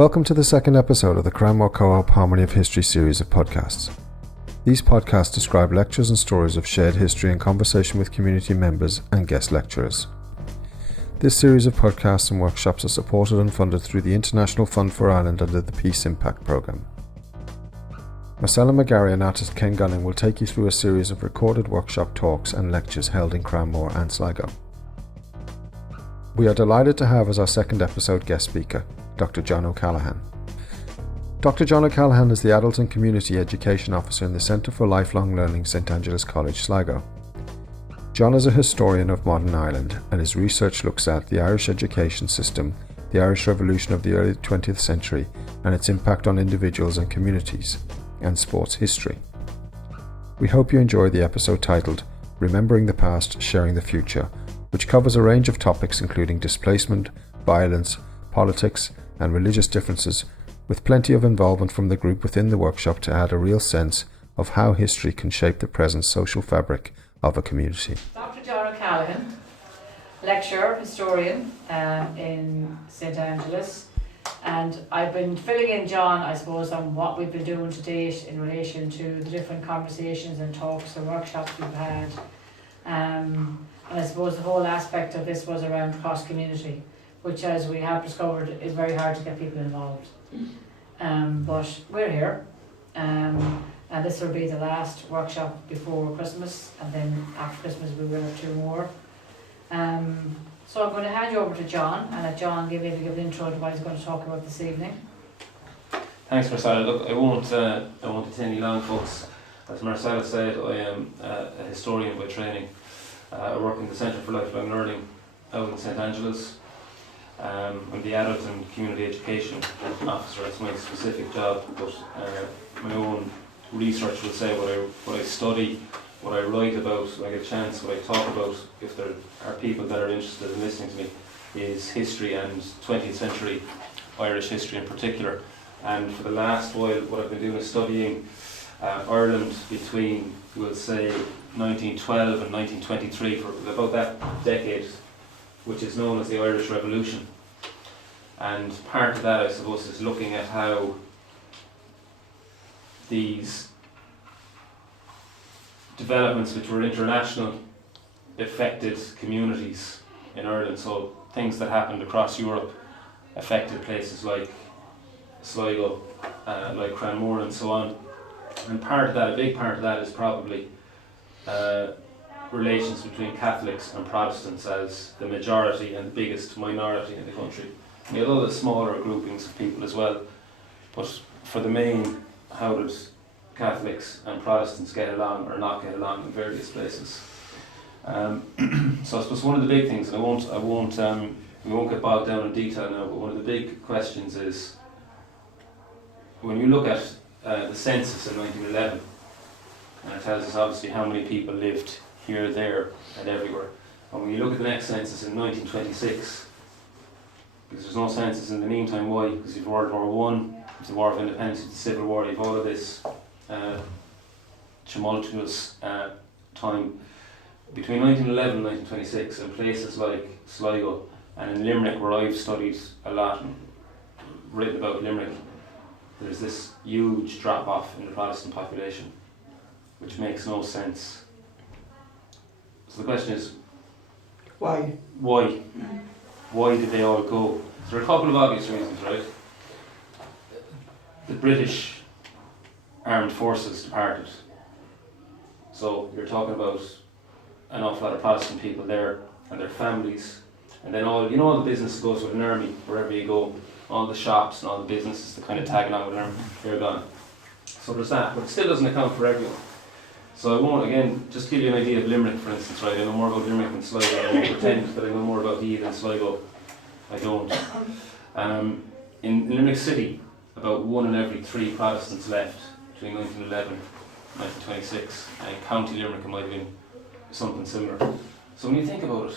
Welcome to the second episode of the Cranmore Co-op Harmony of History series of podcasts. These podcasts describe lectures and stories of shared history in conversation with community members and guest lecturers. This series of podcasts and workshops are supported and funded through the International Fund for Ireland under the Peace Impact Programme. Marcella, McGarry and artist Ken Gunning will take you through a series of recorded workshop talks and lectures held in Cranmore and Sligo. We are delighted to have as our second episode guest speaker, Doctor John O Callaghan. Dr. John O Callaghan is the Adult and Community Education Officer in the Centre for Lifelong Learning, St Angela's College, Sligo. John is a historian of modern Ireland, and his research looks at the Irish education system, the Irish Revolution of the early 20th century, and its impact on individuals and communities, and sports history. We hope you enjoy the episode titled Remembering the Past, Sharing the Future, which covers a range of topics including displacement, violence, politics, and religious differences, with plenty of involvement from the group within the workshop to add a real sense of how history can shape the present social fabric of a community. Dr. John O Callaghan, lecturer, historian in St Angela's, and I've been filling in John, I suppose, on what we've been doing to date in relation to the different conversations and talks and workshops we've had. And I suppose the whole aspect of this was around cross-community, which, as we have discovered, is very hard to get people involved. But we're here, and this will be the last workshop before Christmas, and then after Christmas we will have two more. So I'm going to hand you over to John, and let John give an intro to what he's going to talk about this evening. Thanks, Marcella. Look, I won't detain you long, folks. As Marcella said, I am a historian by training. I work in the Centre for Lifelong Learning out in St Angela's. I'm the Adult and Community Education Officer. It's my specific job, but my own research will say what I study, what I write about, when I get a chance, what I talk about, if there are people that are interested in listening to me, is history and 20th century Irish history in particular. And for the last while, what I've been doing is studying Ireland between, we'll say, 1912 and 1923, for about that decade, which is known as the Irish Revolution. And part of that, I suppose, is looking at how these developments, which were international, affected communities in Ireland. So things that happened across Europe affected places like Sligo, like Cranmore and so on. And part of that, a big part of that, is probably relations between Catholics and Protestants as the majority and the biggest minority in the country. We had other smaller groupings of people as well, but for the main, how did Catholics and Protestants get along or not get along in various places? So I suppose one of the big things, and we won't get bogged down in detail now, but one of the big questions is, when you look at the census in 1911, and it tells us obviously how many people lived here, there and everywhere. And when you look at the next census in 1926, because there's no census in the meantime, why? Because you've World War I, you've the War of Independence, the Civil War, you've all of this tumultuous time. Between 1911 and 1926, in places like Sligo and in Limerick, where I've studied a lot and written about Limerick, there's this huge drop off in the Protestant population, which makes no sense. So the question is, why? Why did they all go? So there are a couple of obvious reasons, right? The British armed forces departed. So you're talking about an awful lot of Protestant people there and their families, and then all the business goes with an army wherever you go. All the shops and all the businesses that kind of tag along with an army, they're gone. So there's that, but it still doesn't account for everyone. So I won't, again, just give you an idea of Limerick, for instance, right? I know more about Limerick than Sligo. I won't pretend that I know more about Eve than Sligo. I don't. In Limerick City, about 1 in every 3 Protestants left between 1911 and 1926. And in County Limerick, it might have been something similar. So when you think about it,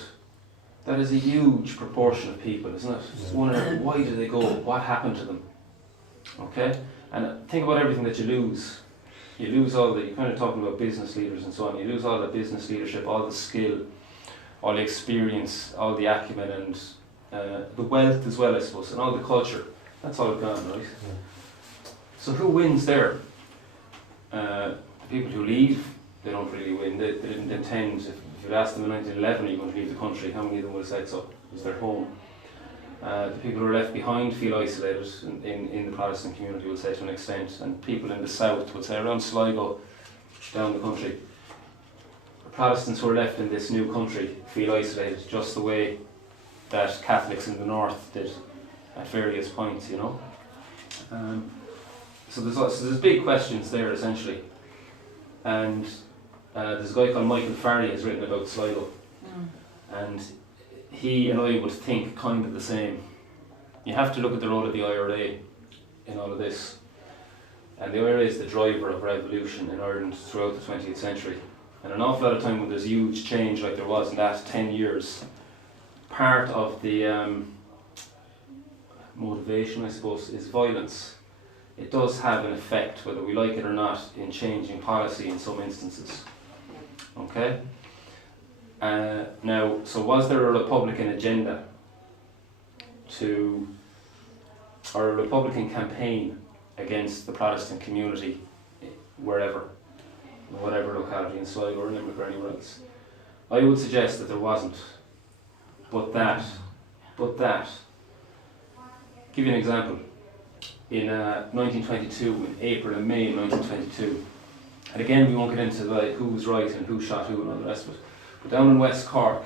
that is a huge proportion of people, isn't it? Just wondering, why did they go? What happened to them? Okay? And think about everything that you lose. You lose all the, you're kind of talking about business leaders and so on, you lose all the business leadership, all the skill, all the experience, all the acumen and the wealth as well, I suppose, and all the culture That's all gone, right? So who wins there? The people who leave, they don't really win. They didn't intend, if you'd asked them in 1911, are you going to leave the country, how many of them would have said so? It was their home. The people who are left behind feel isolated in the Protestant community, we'll say, to an extent, and people in the south, would say around Sligo, down the country, Protestants who are left in this new country feel isolated just the way that Catholics in the north did at various points, you know. So there's big questions there, essentially. And there's a guy called Michael Farley who's written about Sligo. And he and I would think kind of the same. You have to look at the role of the IRA in all of this. And the IRA is the driver of revolution in Ireland throughout the 20th century. And an awful lot of time when there's huge change like there was in that 10 years, part of the motivation, I suppose, is violence. It does have an effect, whether we like it or not, in changing policy in some instances. Okay? Now, so was there a Republican agenda or a Republican campaign against the Protestant community wherever, in whatever locality in Sligo or Limerick or anywhere else? I would suggest that there wasn't. But that, give you an example. In 1922, in April and May 1922, and again we won't get into who was right and who shot who and all the rest of it, but down in West Cork,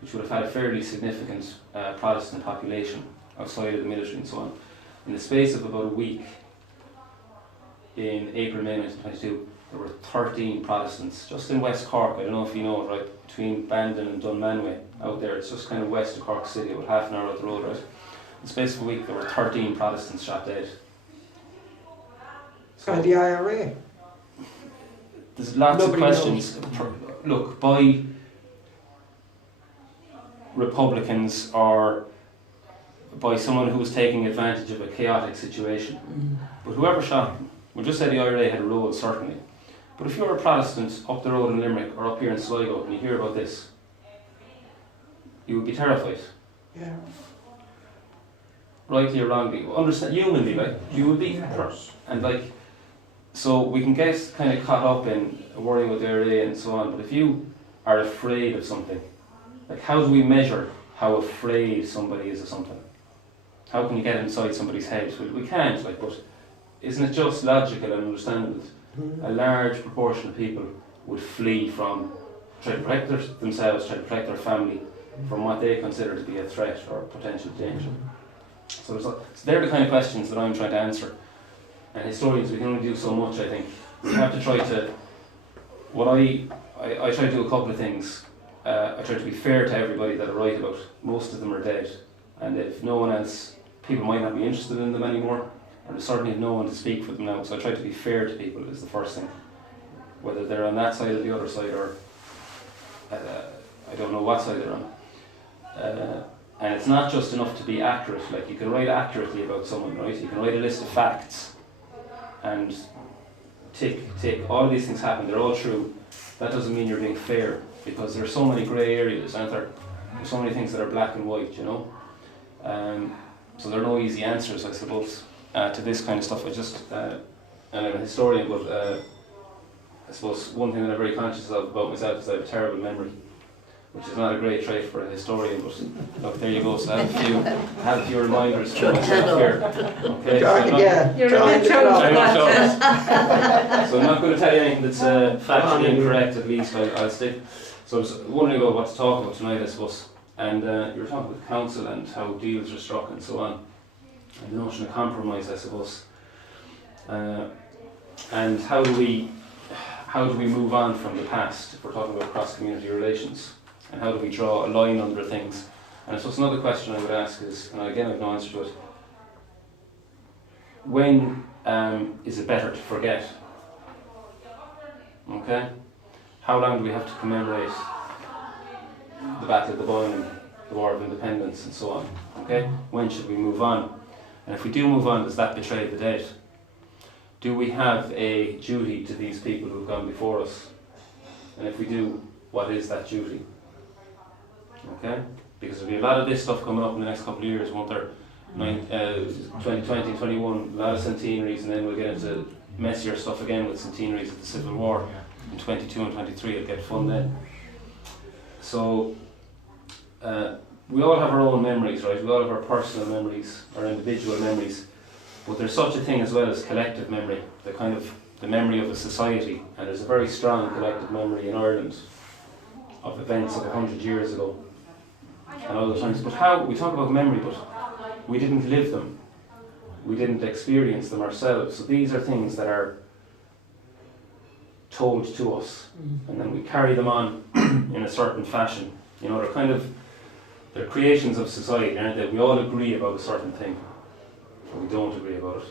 which would have had a fairly significant Protestant population outside of the military and so on, in the space of about a week, in April, May 1922, there were 13 Protestants just in West Cork. I don't know if you know it, right, between Bandon and Dunmanway, out there. It's just kind of west of Cork City, about half an hour out the road, right? In the space of a week, there were 13 Protestants shot dead. By the IRA. There's lots of questions. Look, by Republicans or by someone who was taking advantage of a chaotic situation. But whoever shot them, we'll just say the IRA had a role, certainly. But if you're a Protestant up the road in Limerick or up here in Sligo and you hear about this, you would be terrified. Yeah. Rightly or wrongly, understand, humanly, like, you would be, and like, so we can get kind of caught up in worrying about the IRA and so on, but if you are afraid of something, like, how do we measure how afraid somebody is of something? How can you get inside somebody's head? We can't, like, but isn't it just logical and understandable that a large proportion of people would flee from, try to protect themselves, try to protect their family from what they consider to be a threat or potential danger? So they're the kind of questions that I'm trying to answer. And historians, we can only do so much, I think. We have to try to, I try to do a couple of things. I try to be fair to everybody that I write about. Most of them are dead. And if no one else, people might not be interested in them anymore. And there's certainly no one to speak for them now. So I try to be fair to people is the first thing. Whether they're on that side or the other side, or I don't know what side they're on. And it's not just enough to be accurate. Like, you can write accurately about someone, right? You can write a list of facts and tick, all of these things happen, they're all true. That doesn't mean you're being fair, because there are so many grey areas, aren't there? There's so many things that are black and white, you know? So there are no easy answers, I suppose, to this kind of stuff. And I'm a historian, but I suppose one thing that I'm very conscious of about myself is I have a terrible memory, which is not a great trait for a historian, but look, there you go. So I have a few reminders for myself here. Okay, You're a bit so I'm not going to tell you anything that's factually incorrect, at least. I'll stick. So I was wondering about what to talk about tonight, I suppose. And you were talking about the council and how deals are struck and so on. And the notion of compromise, I suppose. And how do we move on from the past if we're talking about cross-community relations? And how do we draw a line under things? And I suppose another question I would ask is, and again I've no answer to it, when is it better to forget? Okay? How long do we have to commemorate the Battle of the Boyne, the War of Independence and so on? Okay? When should we move on? And if we do move on, does that betray the dead? Do we have a duty to these people who've gone before us? And if we do, what is that duty? Okay? Because there'll be a lot of this stuff coming up in the next couple of years, won't there? 2020, 21, a lot of centenaries, and then we'll get into messier stuff again with centenaries of the Civil War. In 22 and 23 it'll get fun then. So we all have our own memories, right? We all have our personal memories, our individual memories, but there's such a thing as well as collective memory, the memory of a society, and there's a very strong collective memory in Ireland of events of 100 years ago and other times. But how, we talk about memory, but we didn't live them, we didn't experience them ourselves. So these are things that are told to us, and then we carry them on in a certain fashion. You know, they're creations of society, aren't they? We all agree about a certain thing, but we don't agree about it.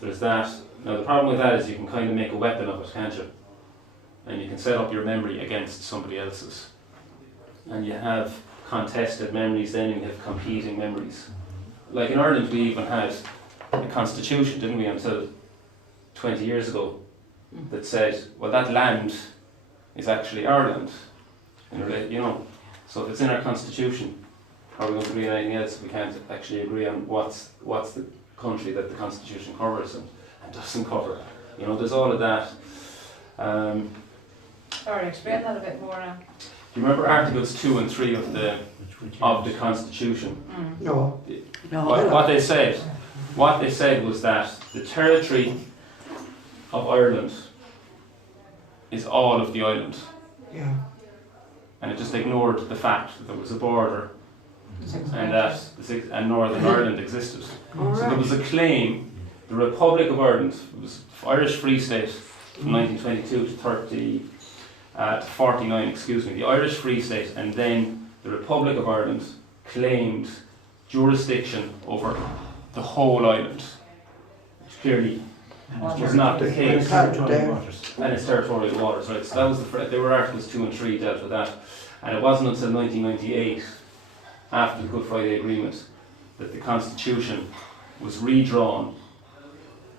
There's that. Now the problem with that is you can kind of make a weapon of it, can't you? And you can set up your memory against somebody else's. And you have contested memories then, and you have competing memories. Like in Ireland we even had a constitution, didn't we, until 20 years ago, that said, well, that land is actually our land. You know, so if it's in our constitution, how are we going to agree on anything else if we can't actually agree on what's the country that the constitution covers and doesn't cover? You know, there's all of that. Sorry, explain that a bit more now. Do you remember Articles 2 and 3 of the Constitution? No. What they said was that the territory of Ireland is all of the island. Yeah. And it just ignored the fact that there was a border and that Northern Ireland existed. So there was a claim, the Republic of Ireland, it was Irish Free State from 1922 to 49, the Irish Free State, and then the Republic of Ireland claimed jurisdiction over the whole island, which clearly was not the case. And its territorial waters, right? So that was there were Articles 2 and 3 dealt with that. And it wasn't until 1998, after the Good Friday Agreement, that the Constitution was redrawn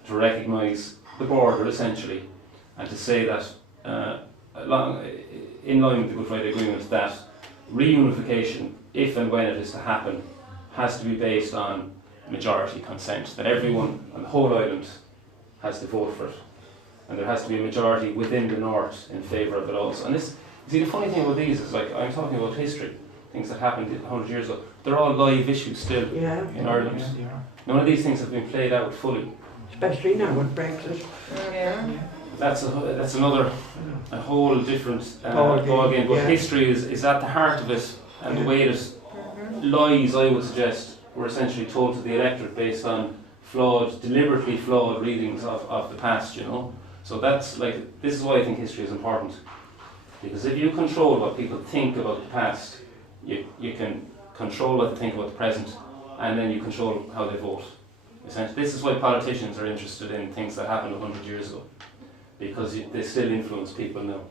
to recognise the border, essentially, and to say that, in line with the Good Friday Agreement, that reunification, if and when it is to happen, has to be based on majority consent, that everyone on the whole island has to vote for it. And there has to be a majority within the North in favour of it also. And this, you see, the funny thing about these is, like, I'm talking about history, things that happened 100 years ago. They're all live issues still in Ireland. None of these things have been played out fully. Especially now with Brexit. Yeah. That's a whole different ballgame. But history is at the heart of it, and the way that lies, I would suggest, were essentially told to the electorate based on deliberately flawed readings of the past, you know. So that's like, this is why I think history is important. Because if you control what people think about the past, you can control what they think about the present, and then you control how they vote. Essentially, this is why politicians are interested in things that happened 100 years ago, because they still influence people now.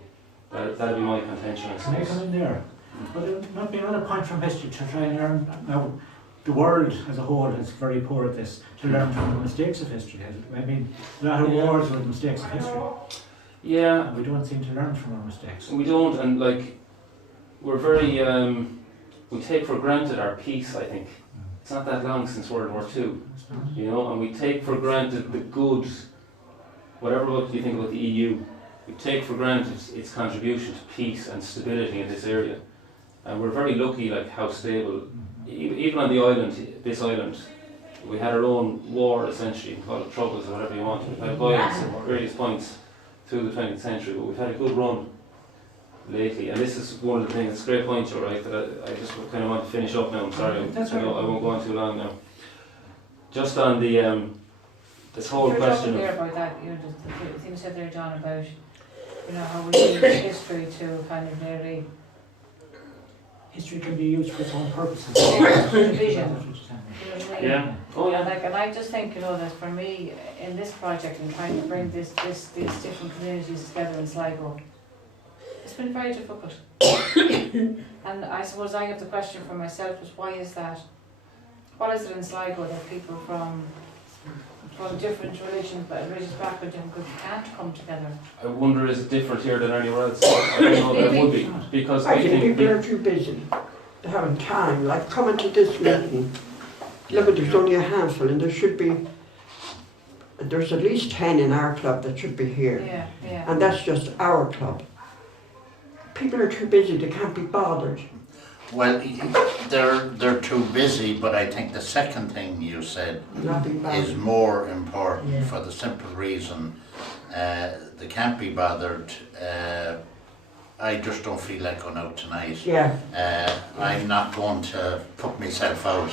That'd be my contention, I Can I suppose. come in there? But it might be another point from history to try and learn. Now, the world as a whole is very poor at this, to learn from the mistakes of history. I mean, a lot of wars were the mistakes of history. Yeah. And we don't seem to learn from our mistakes. We don't, and like, we're very, we take for granted our peace, I think. It's not that long since World War II, you know, and we take for granted the good, whatever you think about the EU, we take for granted its contribution to peace and stability in this area. And we're very lucky, like, how stable, even on the island, this island, we had our own war, essentially, call it troubles or whatever you want. We've had violence at various points through the 20th century, but we've had a good run lately. And this is one of the things, it's a great point, you're right, that I just kind of want to finish up now. I'm sorry, I won't go on too long now. Just on the this whole question there of... about that, you know, the thing you said there, John, about, you know, how we use history to kind of nearly... History can be used for its own purposes. Division. Yeah. Oh yeah. And I just think, you know, that for me, in this project and trying to bring these different communities together in Sligo, it's been very difficult. And I suppose I have the question for myself is, why is that? What is it in Sligo that people from different religious backgrounds, different groups can't come together? I wonder, is it different here than anywhere else? I don't know that it would be, because I think people are too busy. They haven't time, like coming to this meeting. Look, there's only a handful, and there's at least 10 in our club that should be here. Yeah, yeah. And that's just our club. People are too busy, they can't be bothered. Well, they're too busy, but I think the second thing you said Not being is bothered. more important Yeah. for the simple reason they can't be bothered. I just don't feel like going out tonight. Yeah, I'm not going to put myself out,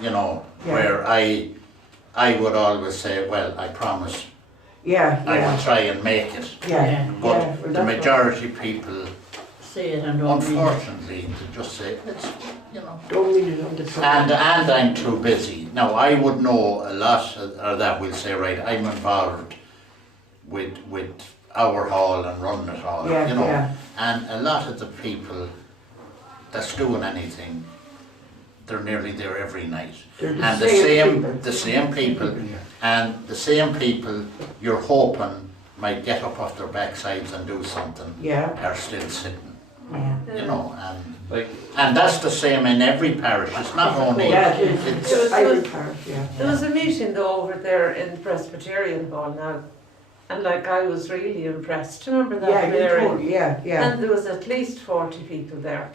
you know, Yeah. where I would always say, well, I promise yeah, I will yeah. try and make it. Yeah, But yeah, well, the that's majority of people, Say it and don't mean it. unfortunately, they just say, it's, you know. what- don't mean it on the top. And I'm too busy. Now, I would know a lot, or that will say, right, I'm involved with our hall and running it all, Yeah, you know. yeah. And a lot of the people that's doing anything, they're nearly there every night. They're And people. the same people, and the same people you're hoping might get up off their backsides and do something, Yeah, are still sitting, yeah. you know, and Like, that's the same in every parish. It's not only, Yeah, it is. it's, It's Irish parish, yeah. There was a meeting though over there in the Presbyterian Hall now, and like I was really impressed. Remember that, Yeah, you Mary? told, yeah, yeah. And there was at least 40 people there.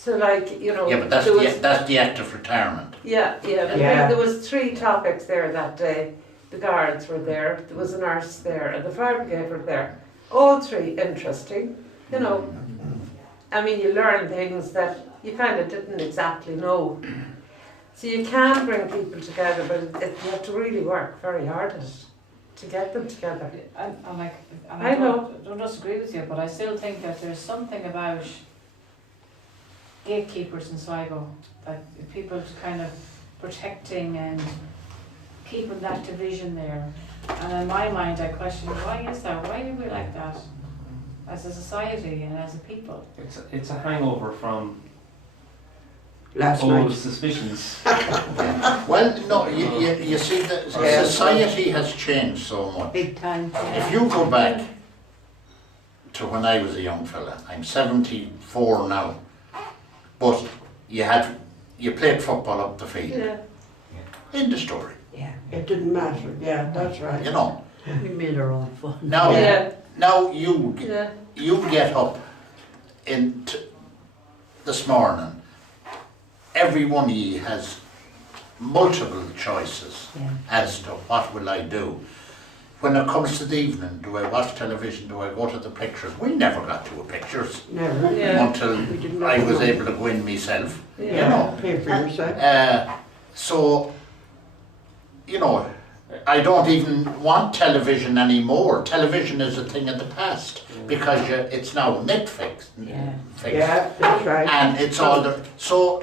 So like, you know, yeah, but that's there was, that's the act of retirement. yeah, but Yeah. there was 3 topics there that day. The guards were there, there was a nurse there, and the fire brigade were there. All 3 interesting, you know. I mean, you learn things that you kind of didn't exactly know. So you can bring people together, but you have to really work very hard at it to get them together. I'm like, and I don't disagree with you, but I still think that there's something about gatekeepers in Sligo, that people kind of protecting and keeping that division there. And in my mind, I question, why is that? Why are we like that as a society and as a people? it's a hangover from Last old night. suspicions. Well, no, you see, the Yeah. society has changed so much. Big time. If you go back to when I was a young fella, I'm 74 now, but you played football up the field. Yeah. End of story, Yeah. It didn't matter, yeah, that's right. you know. We made our own fun. Now, Yeah. now Yeah. you get up this morning, every one of you has multiple choices Yeah. as to what will I do. When it comes to the evening, do I watch television, do I go to the pictures? We never got to a pictures Never. Yeah. until We didn't I was know. able to go in myself, you Yeah. know. Pay for yourself. So, you know, I don't even want television anymore. Television is a thing of the past because it's now Netflix. Yeah. Yeah, that's right. And it's all the, so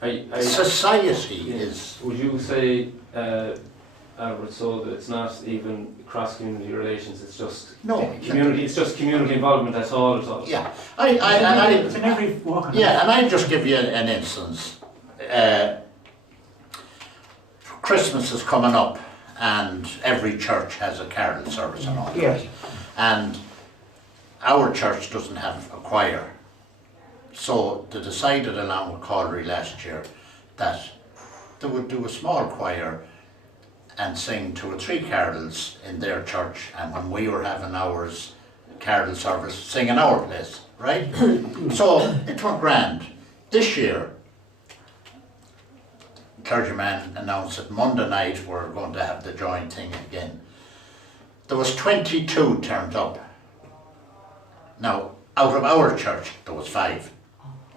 I society Yeah. is, Would you say, Albert, so that it's not even cross-community relations, it's just no, community, it's just community involvement, that's all it's all. yeah. It's in every walk of life. Yeah, and I just give you an instance. Christmas is coming up and every church has a carol service and all that. Yes. And our church doesn't have a choir. So they decided along with Callery last year that they would do a small choir and sing 2 or 3 carols in their church, and when we were having ours carol service, sing in our place, right? So it went grand. This year, clergyman announced that Monday night we're going to have the joint thing again. There was 22 turned up. Now, out of our church, there was 5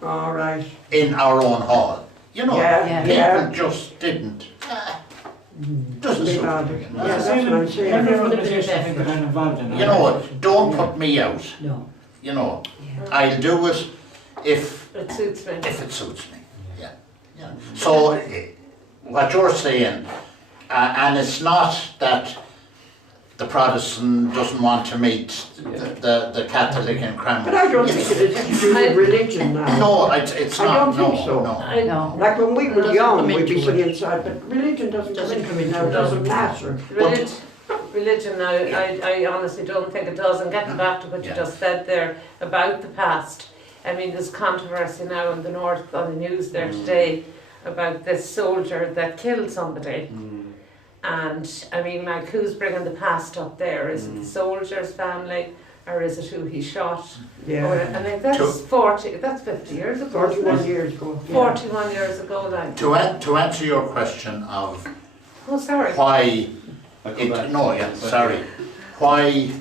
All right. in our own hall. You know, Yeah, people yeah. just didn't. Doesn't Be suit bothered. me. Yeah, that's what I'm saying. Every Every organisation I think effort. that I'm involved in. You know what? Don't put me out. No. You know, Yeah. I'll do it if It suits me. it suits me. Yeah. Yeah. So what you're saying, and it's not that the Protestant doesn't want to meet the Catholic in Cranmore. But I don't think it is to do with religion now. No, it's I not. don't think no, so. no. I No. Like when we It were doesn't young, come we'd be into singing it. inside, but religion doesn't Doesn't come come into it into now, it. it doesn't matter. Religion now, I honestly don't think it does. And getting back to what you Yeah. just said there about the past, I mean, there's controversy now in the north on the news there today about this soldier that killed somebody. And I mean, like, who's bringing the past up there? Is it the soldier's family, or is it who he shot? Yeah. And like, that's 50 years ago. 41 years ago. 41 years ago, like. To answer your question of Oh, sorry. why, I'll come back. why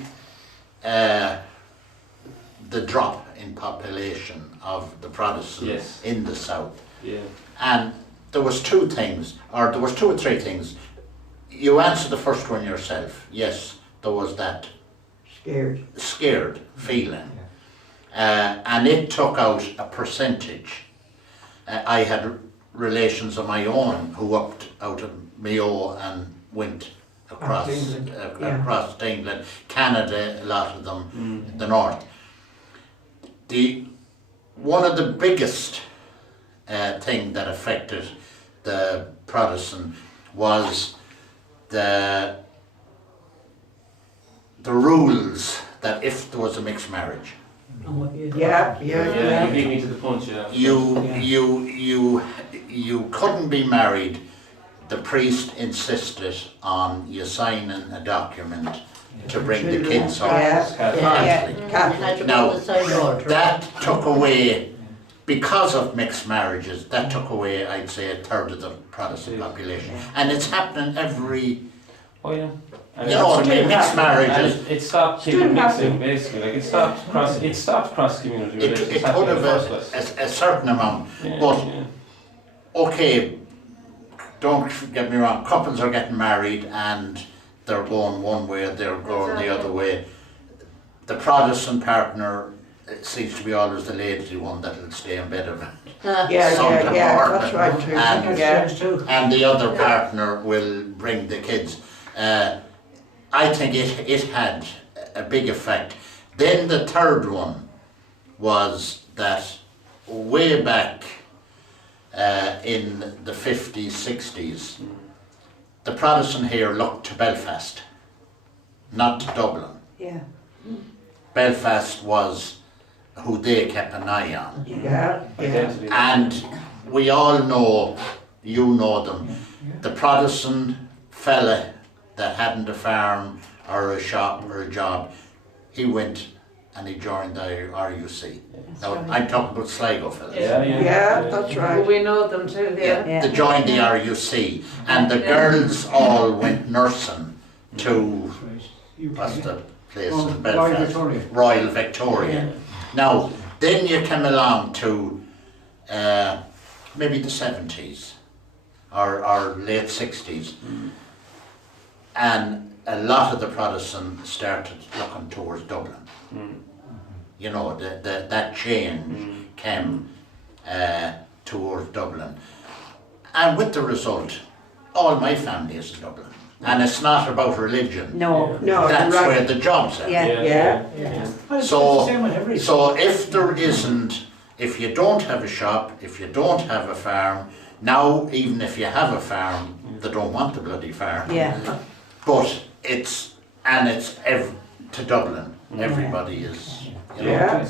the drop in population of the Protestants in the south. Yeah. And there was two things, or there was two or three things. You answered the first one yourself. Yes, there was that scared feeling. And it took out a percentage. I had relations of my own who upped out of Mayo and went across across to England, Canada, a lot of them, the north. One of the biggest thing that affected the Protestant was the rules that if there was a mixed marriage, Yeah. You beat me to the punch, you couldn't be married. The priest insisted on you signing a document to bring the kids up. Catholic. Now, that took away, because of mixed marriages, that took away, I'd say, a third of the Protestant population. And it's happening every, Oh yeah. And you know what I mean, mixed marriages. And it stopped people mixing, basically. Like, it stopped cross community relations. It could have a certain amount, but okay, don't get me wrong, couples are getting married and they're going one way, they're going the other way. The Protestant partner, it seems to be always the lazy one that'll stay in bed of that's right too. and the other partner will bring the kids. I think it had a big effect. Then the third one was that way back in the 50s, 60s, the Protestant here looked to Belfast, not to Dublin. Yeah. Belfast was who they kept an eye on. And we all know, you know them, the Protestant fella that hadn't a farm or a shop or a job, he went and he joined the RUC. Now, I'm talking about Sligo fellas. That's right. Well, we know them too, They joined the RUC, and the girls all went nursing to, what's the place in Belfast? Royal Victoria. Now, then you came along to maybe the 70s or late 60s, and a lot of the Protestants started looking towards Dublin. You know, that change came towards Dublin. And with the result, all my family is in Dublin. And it's not about religion. No, that's where the jobs are. So if there isn't, if you don't have a shop, if you don't have a farm, now even if you have a farm, they don't want the bloody farm. But it's to Dublin. Everybody is, you know.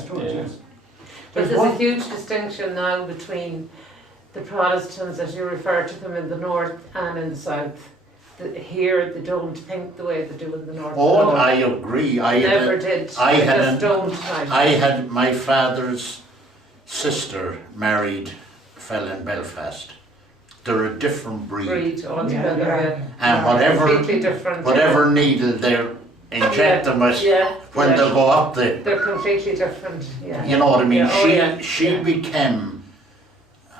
But there's a huge distinction now between the Protestants, as you refer to them, in the north and in the south. Here they don't think the way they do in the north. Oh, I agree. I had my father's sister married a fella in Belfast. They're a different breed altogether. And whatever needle they inject them with when they go up there, they're completely different. You know what I mean? She became,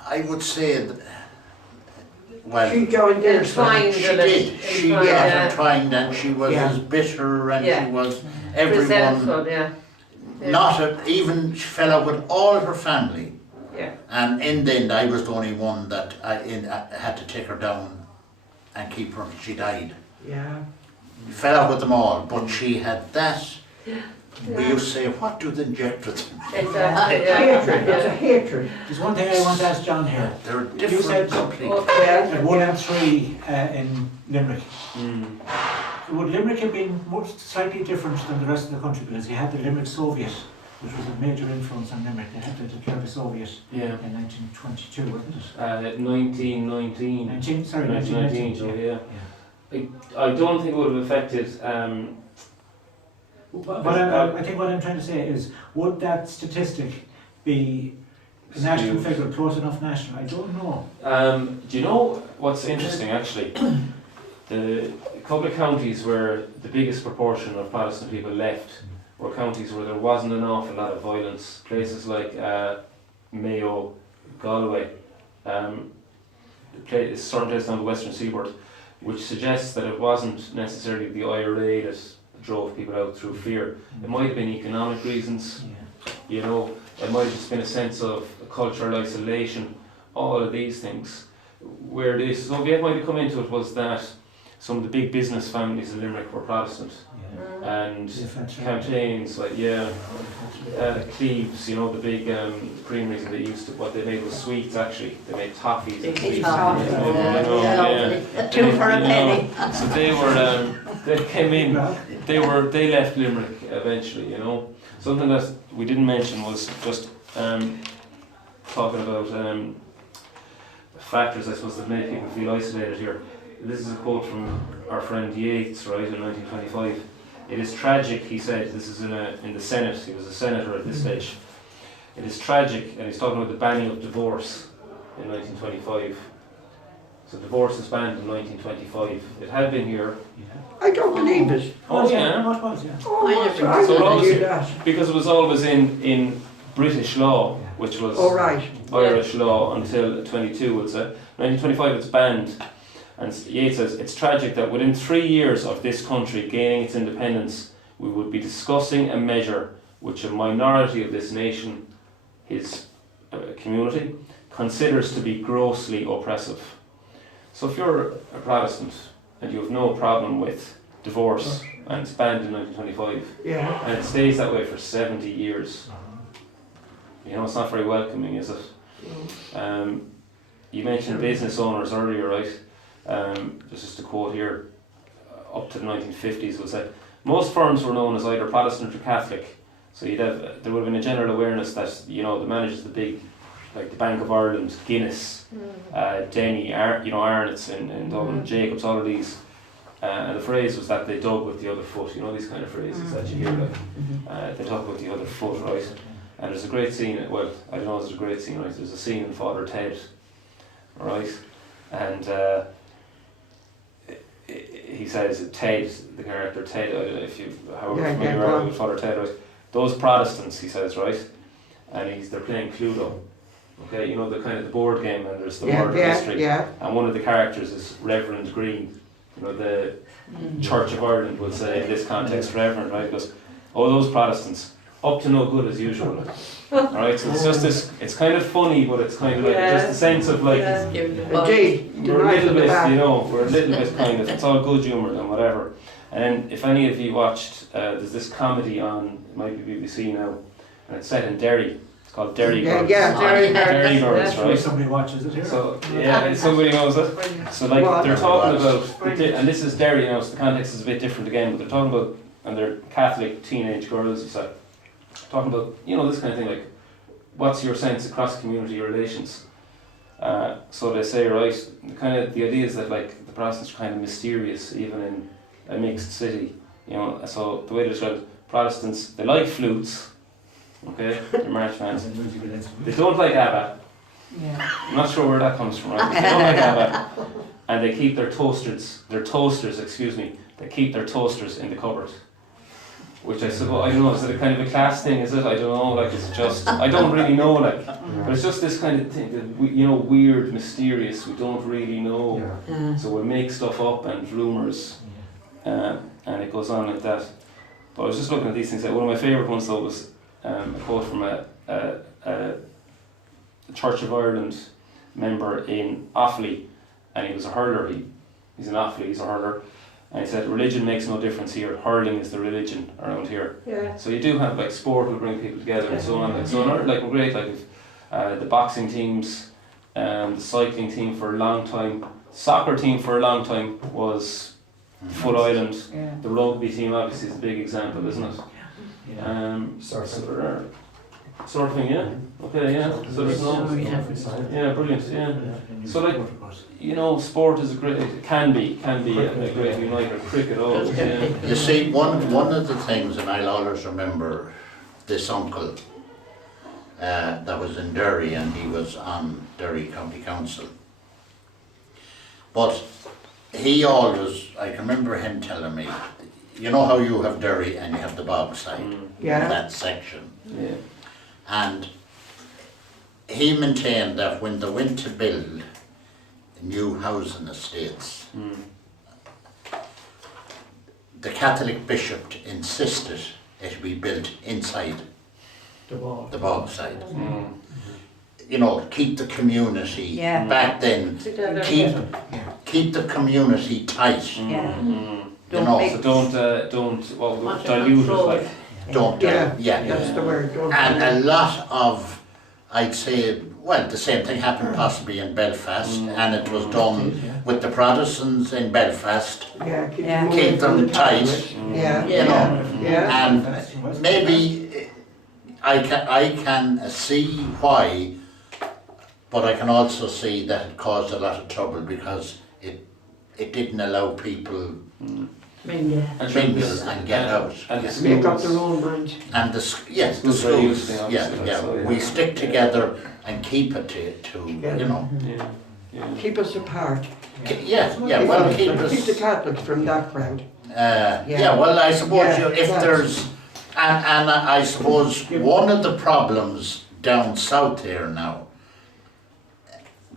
I would say, well, she joined in. She got entwined, and she was as bitter, and she was everyone. Even she fell out with all her family. And in the end, I was the only one that I had to take her down and keep her. She died. Fell out with them all, but she had that. We used to say, what do they inject with them? Exactly. Hatred. It's a hatred. There's one thing I want to ask John here. They're different. You said at 1 and 3 in Limerick. Would Limerick have been slightly different than the rest of the country, because you had the Limerick Soviet which was a major influence on Limerick. They had to declare the Soviet Yeah. in 1922, wasn't it? 1919. 1919. Yeah. I don't think it would have affected. I think what I'm trying to say is, would that statistic be a national skewed. figure, close enough national? I don't know. Do you know what's interesting actually? The couple of counties where the biggest proportion of Protestant people left were counties where there wasn't an awful lot of violence. Places like Mayo, Galway, certain places on the western seaboard, which suggests that it wasn't necessarily the IRA that drove people out through fear. It might have been economic reasons, you know, it might have just been a sense of cultural isolation, all of these things. Where the Soviet might have come into it was that some of the big business families in Limerick were Protestant, and campaigns like Cleves, you know, the big creameries that they used to, what they made was sweets actually. They made toffees and sweets. Two for a penny. So they were, they came in, they left Limerick eventually, you know. Something that we didn't mention was just talking about factors, I suppose, that make people feel isolated here. This is a quote from our friend Yeats, right, in 1925. It is tragic, he said, this is in the Senate, he was a senator at this stage. It is tragic, and he's talking about the banning of divorce in 1925. So divorce is banned in 1925. It had been here. I don't believe it. Oh yeah. What was, yeah. Oh, I I never So it didn't always, hear that. because it was always in British law, which was Oh, right. Irish law until 22, we'll say. 1925 it's banned. And Yeats says, it's tragic that within 3 years of this country gaining its independence, we would be discussing a measure which a minority of this nation, his community, considers to be grossly oppressive. So if you're a Protestant and you have no problem with divorce, and it's banned in 1925, Yeah. and it stays that way for 70 years, you know, it's not very welcoming, is it? You mentioned business owners earlier, right? Just a quote here, up to the 1950s was that most firms were known as either Protestant or Catholic. So there would have been a general awareness that, you know, the managers, the big, like the Bank of Ireland, Guinness, Denny, Arnott's in Dublin, Jacobs, all of these. And the phrase was that they dug with the other foot, you know, these kind of phrases that you hear, like, they talk about the other foot, right? And there's a great scene, well, I don't know if there's a great scene, right? There's a scene in Father Ted, right? And he says, Ted, the character Ted, I don't know if you, however familiar you are with Father Ted, right? Those Protestants, he says, right? And they're playing Cluedo. Okay, you know, the kind of the board game, and there's the murder mystery. Yeah. And one of the characters is Reverend Green. You know, the Church of Ireland would say in this context, Reverend, right? Because, oh, those Protestants, up to no good as usual. Alright, so it's just this, it's kind of funny, but it's kind of like just a sense of like, Indeed. we're a little bit, you know, we're a little bit kind of, it's all good humour and whatever. And if any of you watched, there's this comedy on, it might be BBC now, and it's set in Derry. It's called Derry Girls. Derry Girls, right? Somebody watches it here. So, yeah, somebody knows it. So, like, they're talking about, and this is Derry now, so the context is a bit different again, but they're talking about, and they're Catholic teenage girls, so talking about, you know, this kind of thing, like, what's your sense across community relations? So they say, right, the idea is that, like, the Protestants are kind of mysterious, even in a mixed city, you know. So the way they describe it, Protestants, they like flutes, okay, they're march bands. They don't like ABBA. Yeah. I'm not sure where that comes from, right? They don't like ABBA. And they keep their toasters, they keep their toasters in the cupboard. Which I suppose, I don't know, is it a kind of a class thing, is it? I don't know, like, it's just, I don't really know, like, but it's just this kind of thing that, we, you know, weird, mysterious, we don't really know, so we'll make stuff up and rumours, and it goes on like that. But I was just looking at these things, one of my favourite ones though was a quote from a Church of Ireland member in Offaly, and he was a hurler, he's in Offaly, he's a hurler. And he said, religion makes no difference here, hurling is the religion around here. Yeah. So you do have, like, sport will bring people together and so on. Like, so like, we're great, like, if, the boxing teams, the cycling team for a long time, soccer team for a long time was Foot Island. Yeah. The rugby team obviously is a big example, isn't it? Surfing, yeah. Okay, yeah. So there's no. Yeah, brilliant. Yeah. So like, sport is can be a great uniter. Cricket, always. Yeah. You see, one of the things, and I'll always remember this uncle that was in Derry, and he was on Derry County Council. But he always, I can remember him telling me, you know how you have Derry and you have the bog side, that section. Yeah. And he maintained that when they went to build new housing estates, the Catholic bishop insisted it be built inside the bog side. Keep the community back then. Keep the community tight. Mm. So don't dilute it like. Don't that's the word. And a lot of, I'd say, well, the same thing happened possibly in Belfast, and it was done with the Protestants in Belfast. Keep them tight. And maybe I can see why, but I can also see that it caused a lot of trouble because it didn't allow people mingle and get out. And the Make up their own mind. And the schools, we stick together and keep it to. Keep us apart. Keep the Catholics from that crowd. Well, I suppose if there's, and I suppose one of the problems down south here now,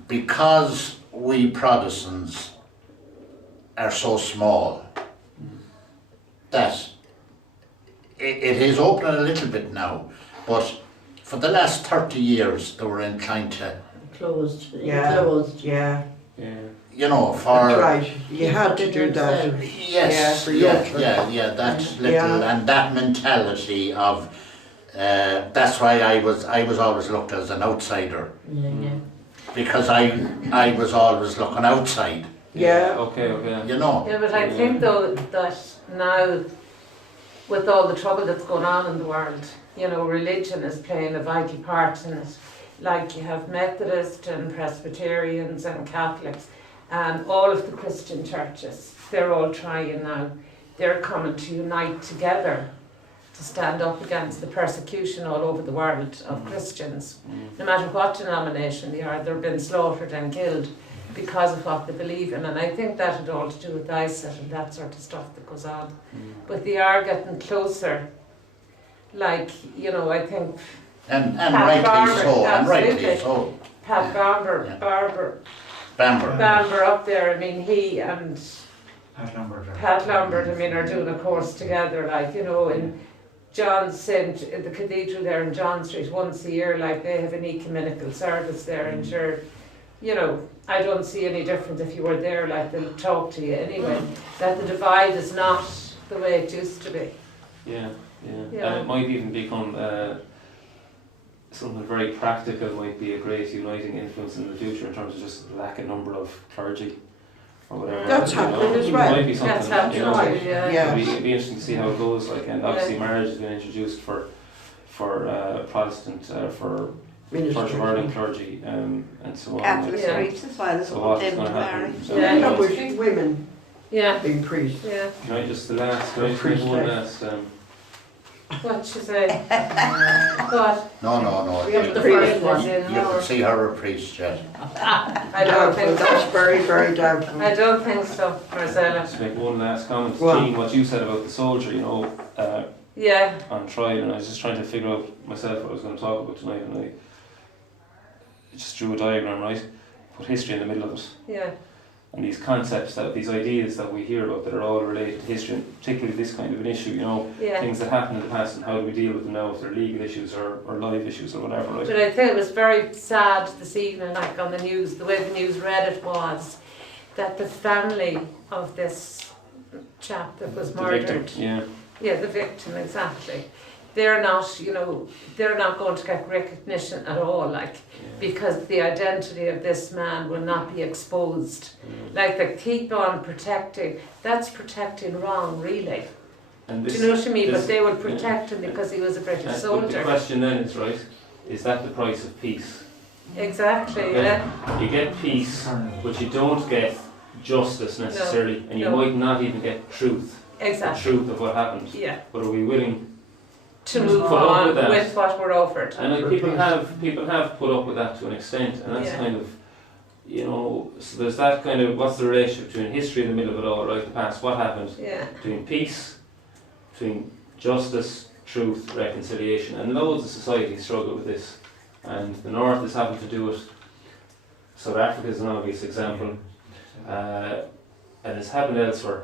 because we Protestants are so small, that it is opening a little bit now, but for the last 30 years they were inclined to Closed. Closed. for that's right. You had to do that. Yes, that little and that mentality of that's why I was always looked as an outsider. Because I was always looking outside. Okay. Yeah, but I think though that now, with all the trouble that's going on in the world, religion is playing a vital part in it. Like you have Methodists and Presbyterians and Catholics, and all of the Christian churches, they're all trying now. They're coming to unite together to stand up against the persecution all over the world of Christians. No matter what denomination they are, they're being slaughtered and killed because of what they believe in, and I think that had all to do with ISIS and that sort of stuff that goes on. But they are getting closer. Like, I think and Pat rightly so. Pat Bamber up there, I mean, he and Pat Lambert, are doing a course together, in John St. the cathedral there in John Street once a year, they have an ecumenical service there, and sure, I don't see any difference if you were there, they'll talk to you anyway, that the divide is not the way it used to be. Yeah. And it might even become something very practical, might be a great uniting influence in the future in terms of just lack of number of clergy or whatever. That's happening as well. It might be something, That's happening, it'd be interesting to see how it goes, and obviously marriage has been introduced for Protestant, for Church of Ireland clergy, and so on. Catholic priests as well as so what's them going to to marry. happen? With women being priests. Can I just make one last? What she say? What? No. We have the first one. You can see her a priest yet. I don't think so. That's very, very doubtful. I don't think so, Marcella. Just make one last comment. Seeing what you said about the soldier, on trial, and I was just trying to figure out myself what I was going to talk about tonight, and I just drew a diagram, right? Put history in the middle of it. Yeah. And these concepts, these ideas that we hear about that are all related to history, and particularly this kind of an issue, things that happened in the past and how do we deal with them now, if they're legal issues or live issues or whatever, right? But I think it was very sad this evening, on the news, the way the news read it was that the family of this chap that was murdered. The victim, the victim, exactly. They're not, they're not going to get recognition at all, because the identity of this man will not be exposed. They keep on protecting, that's protecting wrong, really. And Do this, you know what I mean? this- But they would protect him because he was a British but the soldier. question then is, right, is that the price of peace? Exactly, Okay. yeah. You get peace, but you don't get justice necessarily, and you no. might not even get truth, the Exactly. truth of what happened. Yeah. But are we willing? To Put move up on with that. with what we're offered. And like For people peace. have put up with that to an extent, and that's Yeah. kind of, you know, so there's that kind of, what's the relationship between history in the middle of it all, right? The past, what happened, Yeah. between peace, between justice, truth, reconciliation, and loads of societies struggle with this, and the North is having to do it. South Africa is an obvious example, and it's happened elsewhere,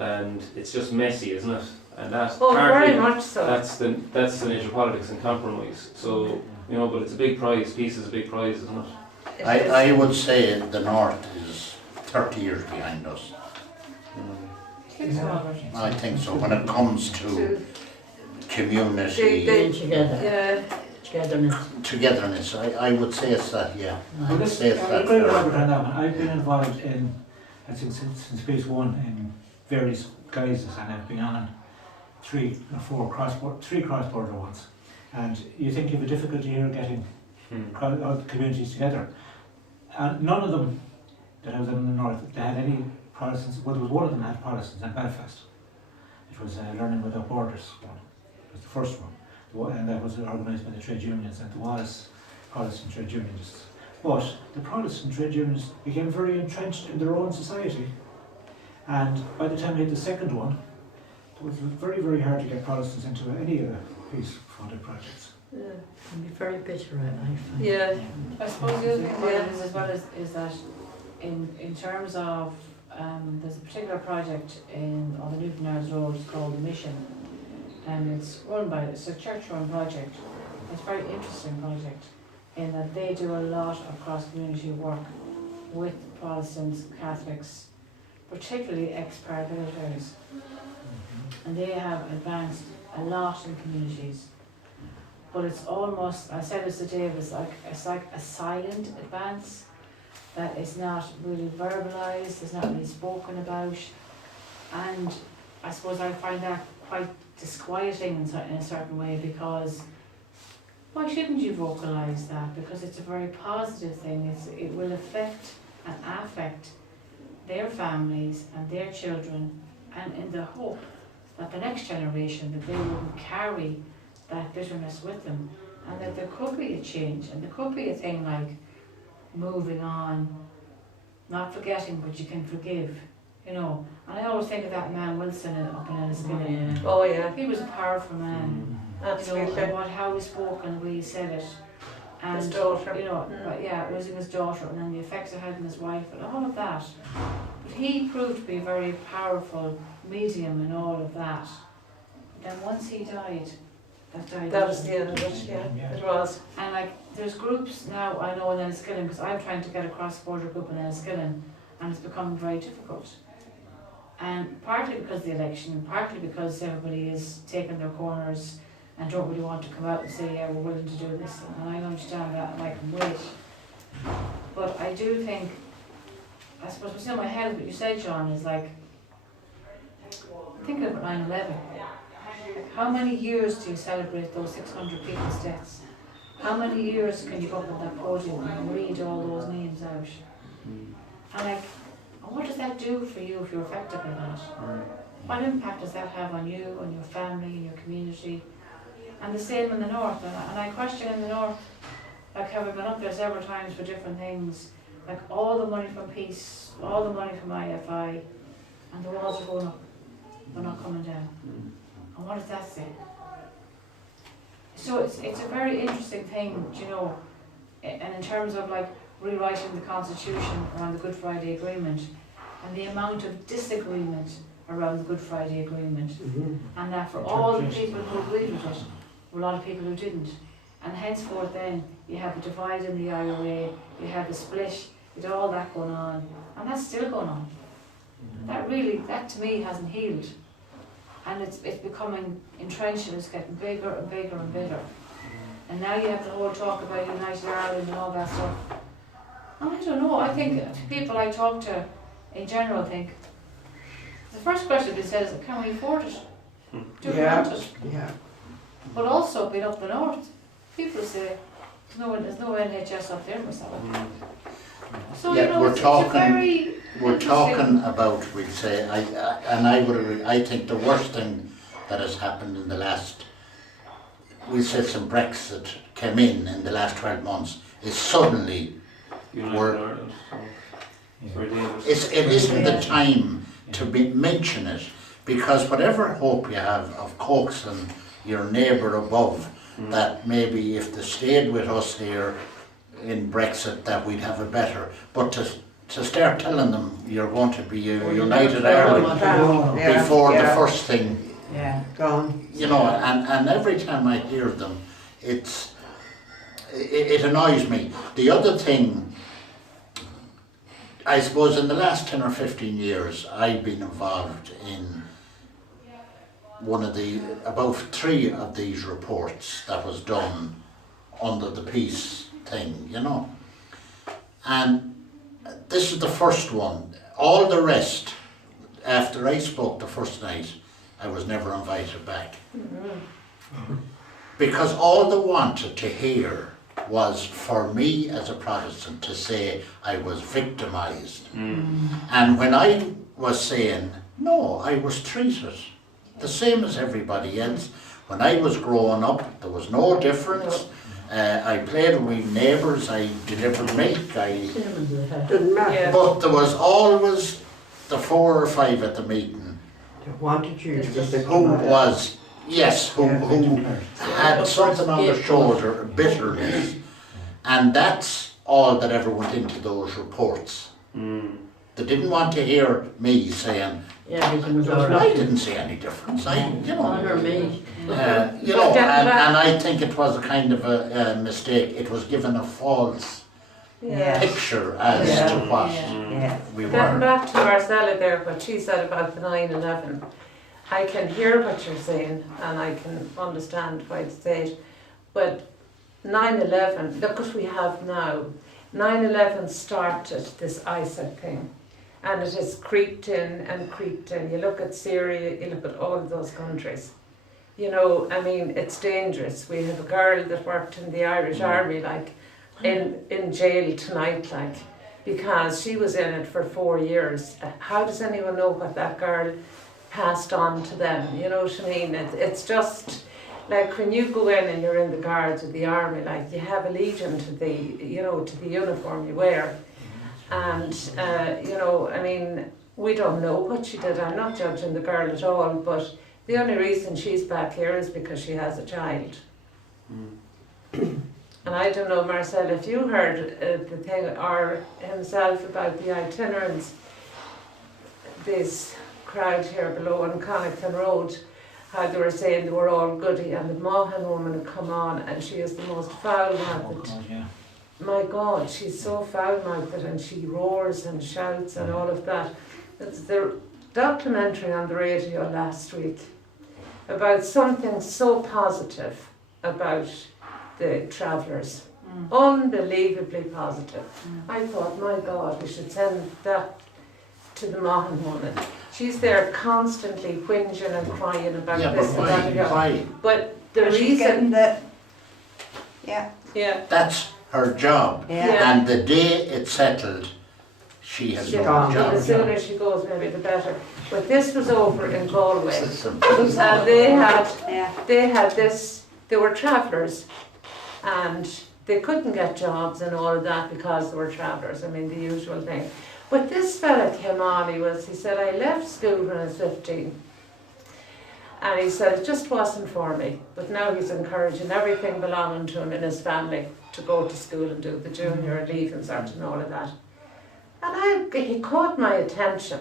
and it's just messy, isn't it? And that Oh, very partly, much so. that's the nature of politics and compromise. So, you know, but it's a big prize. Peace is a big prize, isn't it? It I, is. I would say the North is 30 years behind us. I think so. When it comes to community, Being together, Yeah. togetherness. togetherness, I would say it's that, yeah. Well, this, Say it's that I'll bring fair. Robert on that one. I've been involved in, I think since phase one, in various guises, and I've been on three cross-border ones. And you think you have a difficulty here getting all the communities together. And none of them that I was in the north, they had any Protestants. Well, there was one of them that had Protestants in Belfast. It was Learning Without Borders one. It was the first one. And that was organised by the trade unions, and there was Protestant trade unionists. But the Protestant trade unions became very entrenched in their own society. And by the time we had the second one, it was very, very hard to get Protestants into any of the peace-funded projects. Yeah. Can be very bitter, I find. Yeah. I suppose the other thing about it is as well is that in terms of there's a particular project on the Newton Road. It's called the Mission, and it's a church-run project. It's a very interesting project in that they do a lot of cross-community work with Protestants, Catholics, particularly ex-paramilitaries, and they have advanced a lot in communities. But it's almost, I said this to Dave, it's like a silent advance, that it's not really verbalised, it's not really spoken about, and I suppose I find that quite disquieting in a certain way, because why shouldn't you vocalise that? Because it's a very positive thing. It will affect and affect their families and their children, and in the hope that the next generation, that they wouldn't carry that bitterness with them, and that there could be a change, and there could be a thing like moving on, not forgetting, but you can forgive, you know. And I always think of that man Wilson up in Enniskillen. Oh, yeah. He was a powerful man, you know, Absolutely. and how he spoke and the way he said it. And, His daughter. you know, but yeah, losing his daughter, and then the effects it had on his wife, and all of that. But he proved to be a very powerful medium in all of that. Then once he died, that died. That was the end of it, yeah. It was. And like, there's groups now, I know in Enniskillen, because I'm trying to get a cross-border group in Enniskillen, and it's becoming very difficult. And partly because of the election, and partly because everybody is taking their corners and don't really want to come out and say, yeah, we're willing to do this, and I understand that, and I can wait. But I do think, I suppose what's in my head, what you said, John, is like, thinking about 9/11. Like, how many years do you celebrate those 600 people's deaths? How many years can you go up on that podium and read all those names out? And like, what does that do for you if you're affected by that? What impact does that have on you, on your family, and your community? And the same in the north. And I question in the north, like having been up there several times for different things, like all the money from peace, all the money from IFI, and the walls are going up, they're not coming down. And what does that say? So it's a very interesting thing, you know, and in terms of like rewriting the Constitution around the Good Friday Agreement, and the amount of disagreement around the Good Friday Agreement, and that for all the people who agreed with it, were a lot of people who didn't. And henceforth then, you have a divide in the IRA, you have a split, you have all that going on, and that's still going on. That to me hasn't healed. And it's becoming entrenched, and it's getting bigger and bigger and bigger. And now you have the whole talk about United Ireland and all that stuff. And I don't know, I think people I talk to in general think, the first question they said is, can we afford it? Do Yeah. want it. Yeah. But also being up the north, people say there's no NHS up there, Marcella. So Yeah, you know, we're it's a talking- very We're interesting- talking about, we'd say, I would agree, I think the worst thing that has happened in the last, we said since Brexit came in the last 12 months, is suddenly, United We're- Ireland. So it's very dangerous. it isn't the time to mention it, because whatever hope you have of coaxing your neighbour above, that maybe if they stayed with us here in Brexit, that we'd have a better, but to start telling them you're going to be a United Ireland Yeah. before the Yeah. first thing, Yeah. Gone. you know, and every time I hear them, it annoys me. The other thing, I suppose in the last 10 or 15 years, I've been involved in about 3 of these reports that was done under the peace thing, you know. And this is the first one. All the rest, after I spoke the first night, I was never invited back. Because all they wanted to hear was for me as a Protestant to say I was victimised. And when I was saying, no, I was treated the same as everybody else. When I was growing up, there was no difference. I played with neighbours, I delivered milk, Didn't matter. Yeah. but there was always the 4 or 5 at the meeting They wanted you to be the who was, who had something on their shoulder, bitterness. And that's all that ever went into those reports. They didn't want to hear me saying, Yeah, everything was all I right. didn't see any difference, Honor me. and I think it was a kind of a mistake. It was given a false Yeah. picture as Yeah. to what Yeah. we Getting were. back to Marcella there, what she said about the 9/11, I can hear what you're saying and I can understand why you say it, but 9/11, look what we have now. 9/11 started this ISIL thing, and it has creeped in and creeped in. You look at Syria, you look at all of those countries. You know, I mean, it's dangerous. We have a girl that worked in the Irish Army, like, in jail tonight, like, because she was in it for 4 years. How does anyone know what that girl passed on to them? You know what I mean? It's just like when you go in and you're in the guards of the army, like, you have allegiance to the, you know, to the uniform you wear. And, you know, I mean, we don't know what she did. I'm not judging the girl at all, but the only reason she's back here is because she has a child. And I don't know, Marcel, if you heard the thing, or himself, about the itinerants, this crowd here below on Connaughton Road, how they were saying they were all goody, and the Maughan woman had come on, and she is the most foul-mouthed. My God, she's so foul-mouthed, and she roars and shouts and all of that. It's the documentary on the radio last week about something so positive about the travellers. Unbelievably positive. I thought, my God, we should send that to the Maughan woman. She's there constantly whinging and crying about Yeah, this but and that. And the other. why? But the She's getting reason, the, yeah, yeah, That's her job. yeah. And the day it's settled, she has no gone. the job. sooner she goes, maybe the better. But this was over in Galway, System. and they Yeah. had this. They were travellers, and they couldn't get jobs and all of that because they were travellers. I mean, the usual thing. But this fella came on, he said, I left school when I was 15. And he said, it just wasn't for me. But now he's encouraging everything belonging to him in his family to go to school and do the junior and leaving cert and all of that. And he caught my attention.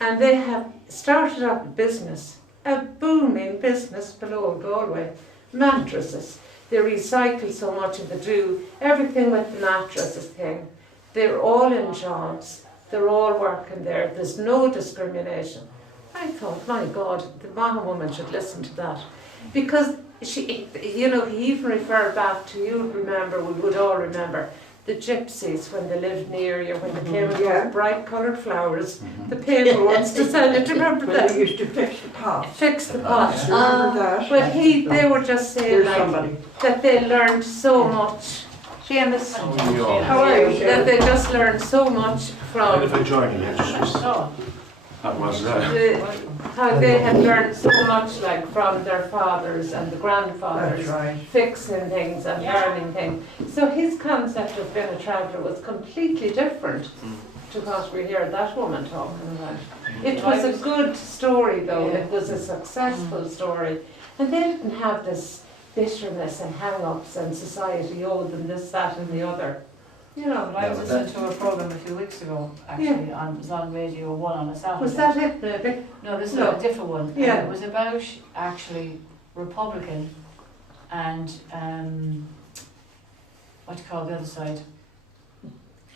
And they have started up a business, a booming business below Galway, mattresses. They recycle so much of the do, everything with the mattresses thing. They're all in jobs, they're all working there, there's no discrimination. I thought, my God, the Maughan woman should listen to that. Because she, you know, he even referred back to, you remember, we would all remember, the gypsies when they lived near you, when they came with Yeah. those bright coloured flowers, the paper ones to sell it. Remember When they that? used to fix the pot. Fix the pot. Remember that? But they were just saying There's like somebody. that they learned so much. Seamus. How are you? That they just learned so much from I joined you, So, that was how they had learned so much like from their fathers and the That's grandfathers. right. Fixing things and learning things. So his concept of being a traveller was completely different to what we hear that woman talking about. It was a good story though, Yeah. it was a successful story. And they didn't have this bitterness and hang-ups and society owed them this, that and the other. You know, I was listening to a programme a few weeks ago, actually, it was on Radio 1 on a Saturday. was that it maybe? No, this is No. a different one. Yeah. It was about actually Republican and what do you call the other side?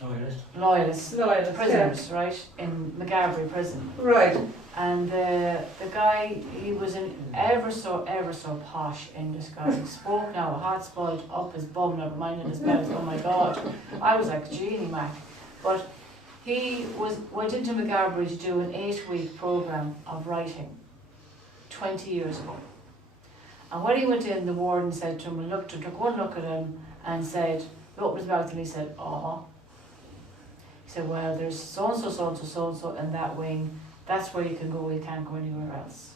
Loyalists. Loyalists, Prisoners, right? In McGarry prison. Right. And the guy, he was an ever so posh English guy. He spoke now, hot spot up his bum, never mind in his mouth. Oh my God. I was like, Genie Mac. But he went into McGarry to do an 8-week programme of writing 20 years ago. And when he went in, the warden said to him, took one look at him and said, he opened his mouth and he said, oh. He said, well, there's so-and-so in that wing. That's where you can go, you can't go anywhere else.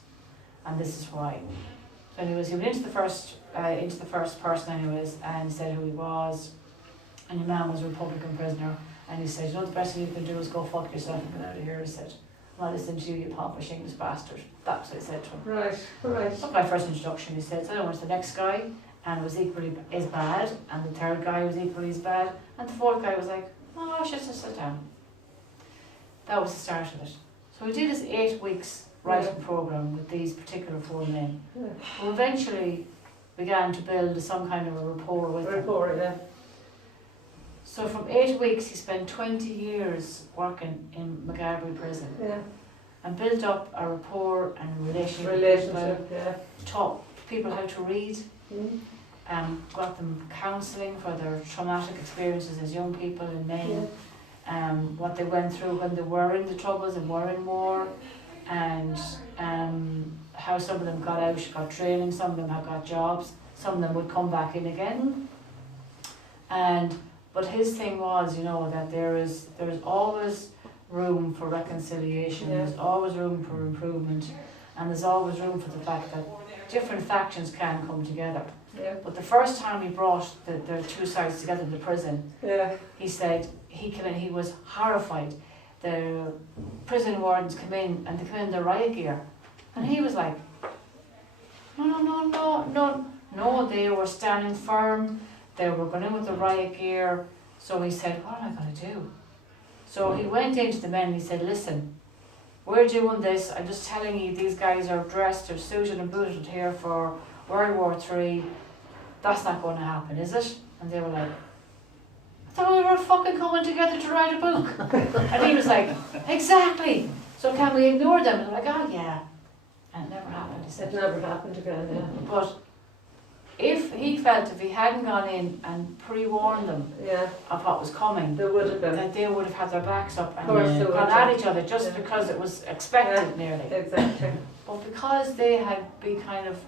And this is why. So anyways, he went into the first person anyways and said who he was. And your man was a Republican prisoner. And he said, you know the best thing you can do is go fuck yourself and get out of here, he said. I'm not listening to you, you pompous English bastard. That's what he said to him. Right, right. That's my first introduction, he said. So I went to the next guy and it was equally as bad. And the third guy was equally as bad. And the fourth guy was like, oh, I should just sit down. That was the start of it. So we did this 8 weeks writing programme with these particular 4 men. Yeah. Who eventually began to build some kind of a rapport with them. Report, yeah. So from 8 weeks he spent 20 years working in McGarry prison Yeah. and built up a rapport and a relationship. Relationship, yeah. Taught people how to read, Mm. got them counselling for their traumatic experiences as young people and men. What they went through when they were in the troubles and were in war, and how some of them got out, got training, some of them have got jobs, some of them would come back in again. But his thing was, you know, that there is always room for reconciliation, Yeah. there's always room for improvement, and there's always room for the fact that different factions can come together. Yeah. But the first time he brought the two sides together in the prison, Yeah. he said he came in, he was horrified. The prison wardens come in and they come in their riot gear. And he was like, no, they were standing firm, they were going in with the riot gear. So he said, what am I going to do? So he went into the men and he said, listen, we're doing this, I'm just telling you, these guys are dressed, they're suited and booted here for World War III. That's not going to happen, is it? And they were like, I thought we were fucking coming together to write a book. And he was like, exactly. So can we ignore them? And they're like, oh yeah. And it never happened, he It said. never happened again, yeah. But if he felt if he hadn't gone in and pre-warned them Yeah, of what was coming, there would have been. that they would have had their backs up Of course and they would gone have. at each other just Yeah. because it was expected nearly. Exactly. But because they had been kind of,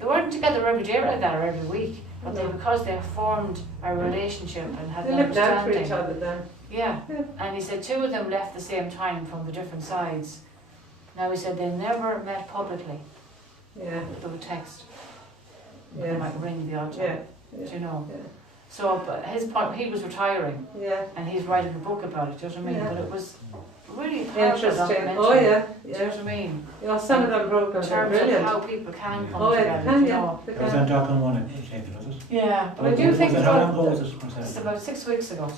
they weren't together every day like that or every week, but No. because they formed a relationship and had They an lived out for each understanding. other then. Yeah, Yeah. and he said 2 of them left the same time from the different sides. Now he said they never met publicly, Yeah, they would text. They yeah, might ring the odd yeah, time, do yeah, you know. yeah. So, but his point, he was retiring Yeah, and he's writing a book about it, do you know what I mean? Yeah. But it was really powerful interesting. documentary. Oh yeah, Do you know yeah. what I mean? Yeah, some of them In programs are terms of brilliant. how people can come Oh yeah, together, they can, you yeah. know. They It was can. on Dock on one in David, was it? Yeah, but I do think was it, how long ago was it? it's about 6 weeks ago.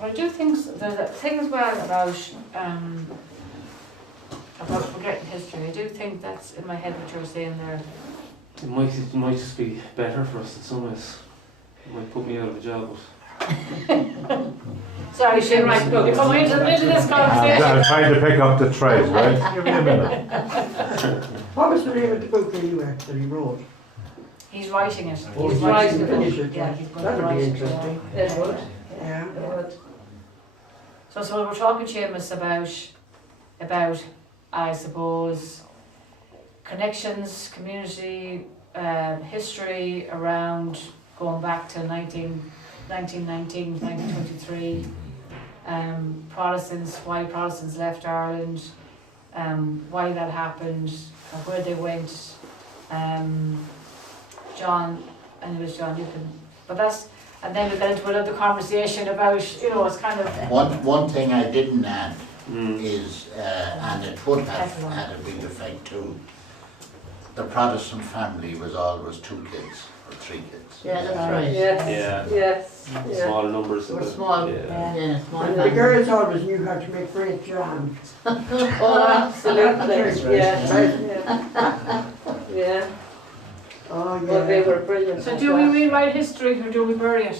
But I do think there's a thing as well about forgetting history. I do think that's in my head what you were saying there. It might just be better for us in some ways. It might put me out of a job, Sorry, You should Seamus, write books. you're coming into the middle of this conversation. I'm trying to pick up the trade, right? Give me a minute. What was the name of the book that he wrote? He He's writing it. Oh, He's he's writing writing it. it. Yeah, he's going to That'll write be it. interesting. It would. Yeah. It would. So we're talking, Seamus, about I suppose connections, community, history around going back to 1919, 1923. Protestants, why Protestants left Ireland, why that happened, where they went. John, anyways, John, you can, but that's, and then we get into another conversation about, it's kind of. One thing I didn't add is, and it would have had a big effect too, the Protestant family was always 2 kids or 3 kids. Yeah, that's right. Yes. Yeah. Yes. Yeah. Smaller numbers. We're small, Yeah. yeah, small. And the girls always knew how to make great jam. Oh, absolutely. Yeah. Yeah. Oh, Well, they yeah. were brilliant. So do we rewrite history or do we bury it?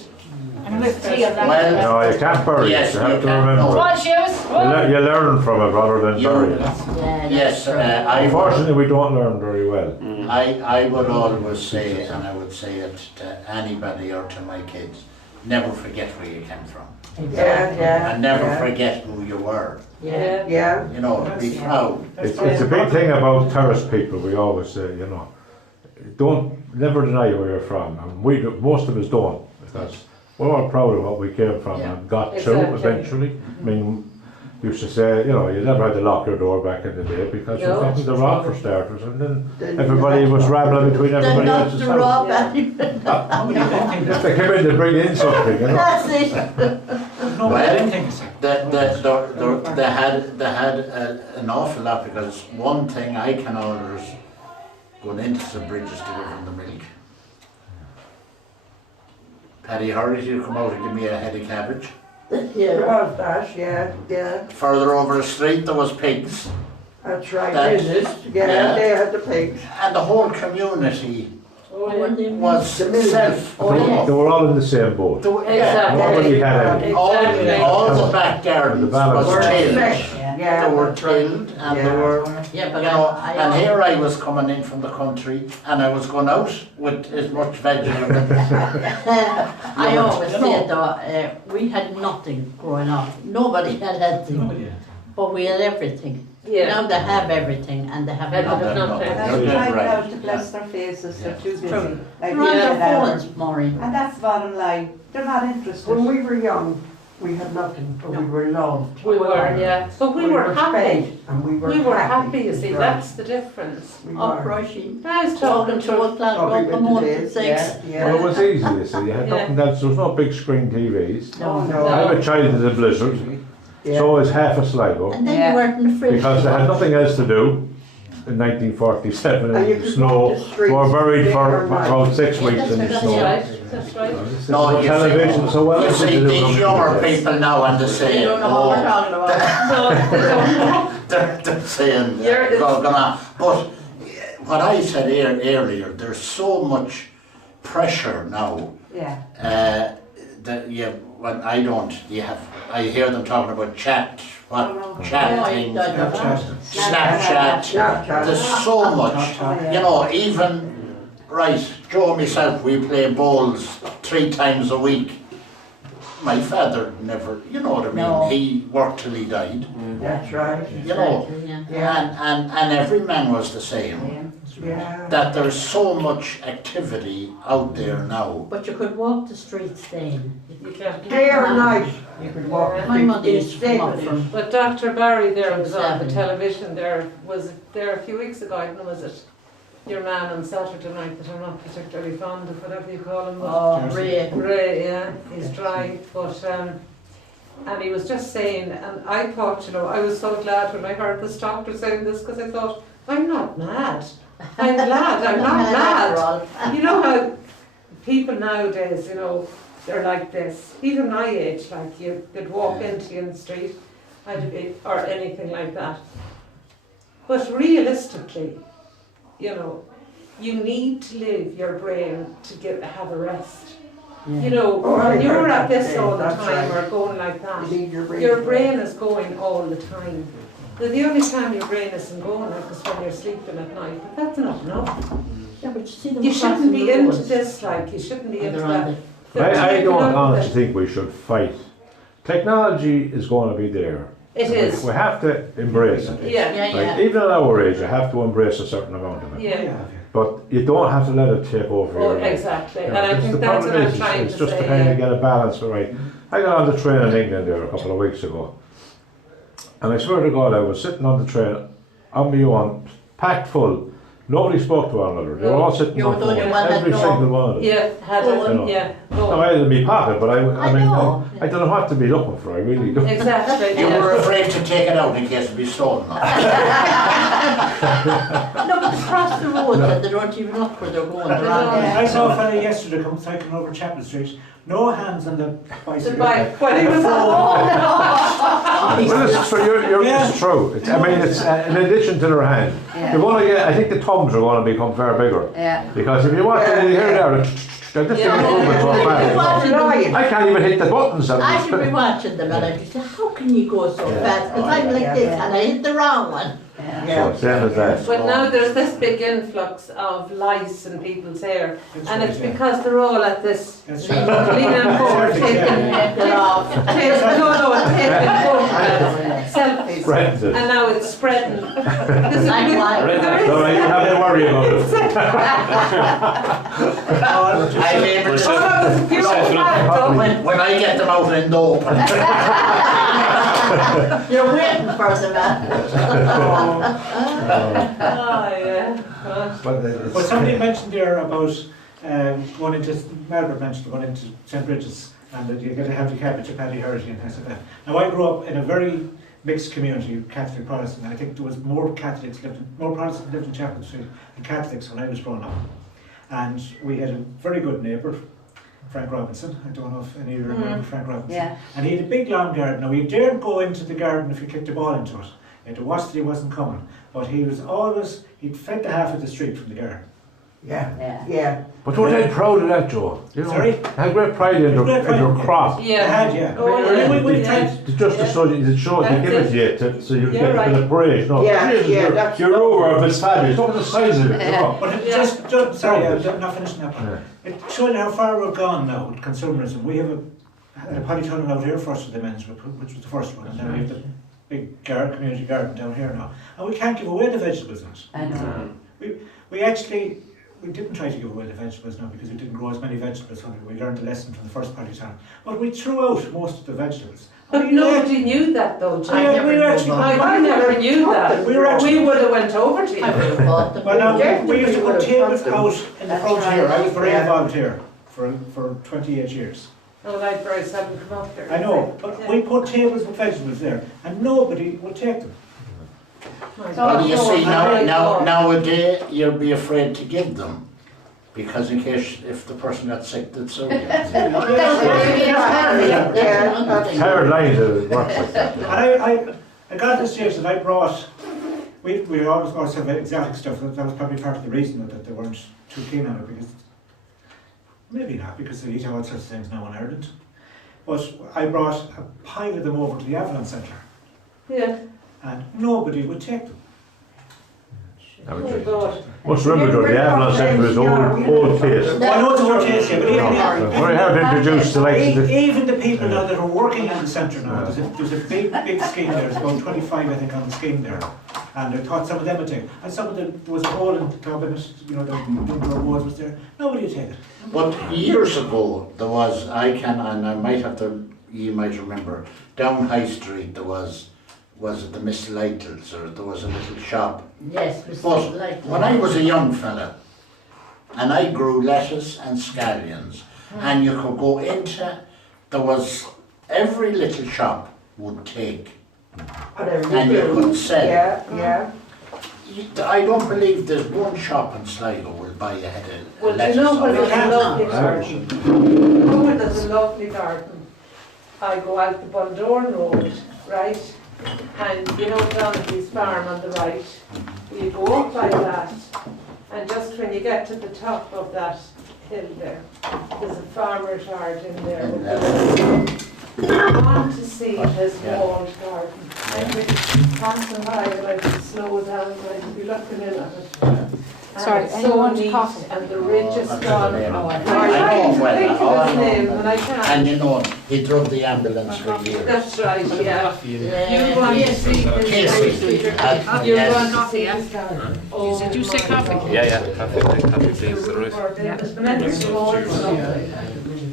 And with tea on that. Well, No, you can't bury Yes, it, you have you to can. remember No. Go it. on, Seamus. You learn from it rather than You- bury it. Yeah, yes, that's right. Unfortunately, we don't learn very well. I would always say, and I would say it to anybody or to my kids, never forget where you came from. Yeah, yeah. And never yeah. forget who you were. Yeah. Yeah. You know, be proud. It's a big thing about terrace people, we always say, never deny where you're from, and most of us don't, because we're all proud of what we came from Yeah. and got to Exactly. eventually. I mean, used to say, you never had to lock your door back in the day because there was No. nothing to rob for starters, and then Then everybody you was had- rambling between Then everybody not else's to house. rob Yeah. anyone. Nobody did think If that. they came in to bring in something, That's it. Nobody did think so. They had an awful lot, because one thing I can always going into the bridges to give them the milk. Paddy Hurry to come out and give me a head of cabbage. There Yeah. was that, yeah, yeah. Further over the street there was pigs. That's right, That- business. Yeah, yeah. they had the pigs. And the whole community Oh, yeah. was The million. self. They were all in the same boat. Exactly. Nobody had any. Exactly. All the back gardens The balance. was Were tilled. fresh, They were yeah. tilled and they Yeah. were, Yeah, you but know, I and here I was coming in from the country and I was going out with as much vegetable. I always say though, we had nothing growing up. Nobody had anything, Nobody did. but we had everything. Yeah. Now they have everything and they have And nothing. they have nothing. You're And dead trying right. now to bless their faces, they're too busy. True. Like They're on you their said, Alan. phones, Maureen. And that's the bottom line, they're not interested. When we were young, we had nothing, but we were loved. We were, yeah. But we were happy. fed, and we were We were happy, you see, Right. that's the difference. We Up were. rushing. I was Talking talking to to a class, Probably go come with home the at days, 6. yeah, Well, it yeah. was easy, you see, you had Yeah. nothing else, there was no big screen TVs. Oh, No. no. I have a child in the blizzard, Yeah. so is half a Sligo, And then Yeah. you weren't in the fridge. because they had nothing else to do in 1947 And you in could snow. walk the streets Were buried day for or night. about 6 Yeah, weeks that's in the right, That's snow. right, that's right. No, you see- Television, so what You else did see they do these from younger the kids? people now and they They say, don't know what we're talking about. No, they don't. they're saying, You're- gonna, but what I said earlier, there's so much pressure now. Yeah. That when I don't, I hear them talking about chat, Oh, chatting, yeah, yeah. Snapchat. Snapchat. There's so much, you know, even, right, Joe and myself, we play bowls 3 times a week. My father never, you know what I mean, No. he worked till he died, That's right. you know. Yeah. Yeah. And every man was the same. Yeah. That there's so much activity out there now. But you could walk the streets then. You can't. Day or night, you could walk. Yeah. My mother in used to come up Staples. from, But Dr. Barry there was on the 7. television there, was there a few weeks ago, I don't know, was it your man on Saturday night that I'm not particularly fond of, whatever you call him. oh, Ray. Ray, yeah, he's dry, but and he was just saying, and I thought, you know, I was so glad when I heard this doctor saying this, because I thought, I'm not mad. I'm glad I'm not mad. You know how people nowadays, you know, they're like this. Even my age, like you could walk into you in the street, or anything like that. But realistically, you know, you need to leave your brain to have a rest. You know, Oh, I when you're heard at that this today, all the that's time right. or going like that, You need your brain. your brain is going all the time. The only time your brain isn't going is when you're sleeping at night, but that's not enough. Yeah, but you see them You shouldn't crossing be the into roads. this, like, you shouldn't be And into they're on that. the- They're I taking don't over honestly it. think we should fight. Technology is going to be there. It is. We have to embrace it. Yeah, Yeah, Like, yeah. even at our age, you have to embrace a certain amount of it. yeah. But you don't have to let it take over Oh, your life. exactly. You And know, I it's think the that's problem what I'm is, trying it's to just to say. kind of Yeah. get a balance right. I got on the train in England there a couple of weeks ago, and I swear to God, I was sitting on the train on my own, packed full. Nobody spoke to one another. They were all sitting You on were the only phone, one that every know. single one of them. Yeah, had Oh, it, no. yeah. No, No. I had it in my pocket, but I mean, know. I don't know what to be looking for. I really don't. Exactly. You were Yeah. afraid to take it out in case it be stolen. No, but across the road and they don't even look where they're going. They're on there. I saw a fella yesterday come cycling over Chapel Street, no hands on the To bicycle. buy, when he was Well, it's true. Yeah. It's true. I mean, it's in addition to their hand. You're going to get. I think the thumbs are going to become far bigger. Yeah. Because if you watch it, you hear there, this thing is moving so fast. I can't even hit the buttons. I should be watching them and I just say, how can you go so fast? Because I'm like this and I hit the wrong one. So same as that. But now there's this big influx of lice in people's hair, That's and right, it's yeah. because they're all at this That's leaning right. forward, taking Get off. taking photographs, selfies, Spreads it. and now it's spreading. Like why? So you have to worry about it. I'm able Oh, to, that was a beautiful fact, when I get them out in the open. You're waiting for them, man. Oh, yeah. But somebody mentioned there about going into, Margaret mentioned going into St. Bridget's and that you get to have the cabbage at Paddy Heritage and things like that. Now I grew up in a very mixed community, Catholic, Protestant. I think there was more Protestants lived in Chapel Street than Catholics when I was growing up. And we had a very good neighbour, Frank Robinson. I don't know if any of you remember Frank Robinson. Yeah. And he had a big long garden. Now, you daren't go into the garden if you kicked the ball into it. You had to watch that he wasn't coming. But he was always, he'd fed the half of the street from the garden. Yeah. But don't they proud of that, Joe? You know, Sorry? have great pride in your crop. They had, yeah. Oh, I mean, yeah. we've Yeah. tried. Just to show you, they give it to you, so you Yeah, get a right. bit of praise. No, Yeah, Jesus, yeah, that's- your rover is fabulous. Look at the size of it. You know. But it Yeah. just sorry, I'm not finishing that one. Yeah. It showed how far we've gone now with consumerism. We have a polytunnel out here first with the men's, which was the first one, and then we have the big community garden down here now. And we can't give away the vegetables in it. I know. We didn't try to give away the vegetables now because we didn't grow as many vegetables on it. We learned the lesson from the first polytunnel. But we threw out most of the vegetables. But nobody knew that though, John. Yeah, we were actually, I never knew that. We were actually- We would have went over to I would you. have bought them. well, now, we used to Definitely put would have tables got them. out in the That's front right. here. I was very Yeah. involved here for 28 years. No, libraries haven't come up here. I know, but we put tables with vegetables there and nobody would take them. Well, you see, Oh, nowadays, you'll be afraid to give them. Because in case, if the person got sick, that's so. Tired lines of work like that. And I got to the stage that I brought, we always also have exotic stuff. That was probably part of the reason that they weren't too keen on it, because maybe not, because they eat all sorts of things now in Ireland. But I brought a pile of them over to the Avalon Centre, Yeah. and nobody would take them. Oh, God. Must remember, Joe, the Avalon Centre is old taste. Well, I know it's old taste, yeah, but Very hard to introduce the likes of the. even the people now that are working in the centre now, there's a big scheme there. There's about 25, I think, on the scheme there. And I thought some of them would take it. And some of them, there was a hole in the top of it, you know, the number of walls was there. Nobody would take it. But years ago, there was, and I might have to, you might remember, down High Street there was it the Miss Lytles, or there was a little shop. Yes, Mr. But Light. when I was a young fella, and I grew lettuce and scallions, and you could go into, there was, every little shop would take, and you could sell. Yeah. I don't believe there's one shop in Sligo will buy a head of Well, lettuce. you know where or there's a can't. lovely garden? You know where there's a lovely garden? I go out the Bundoran Road, right? And you know Donaghy's farm on the right? You go up by that, and just when you get to the top of that hill there, there's a farmer's yard in there. I want to see his walled garden. I'd be passing by and I'd slow down and I'd be looking in at it. Sorry, so anyone want neat, coffee? and the richest That's one. the name. Oh, I I tried know to well, think of I his know. name, and I can't. And you know, he drove the ambulance for years. That's right, yeah. Yeah. You want to see his Casey. You Yes. want to see his oh, Did you say coffee? Yeah, coffee, please, is that right? Yeah. It's small,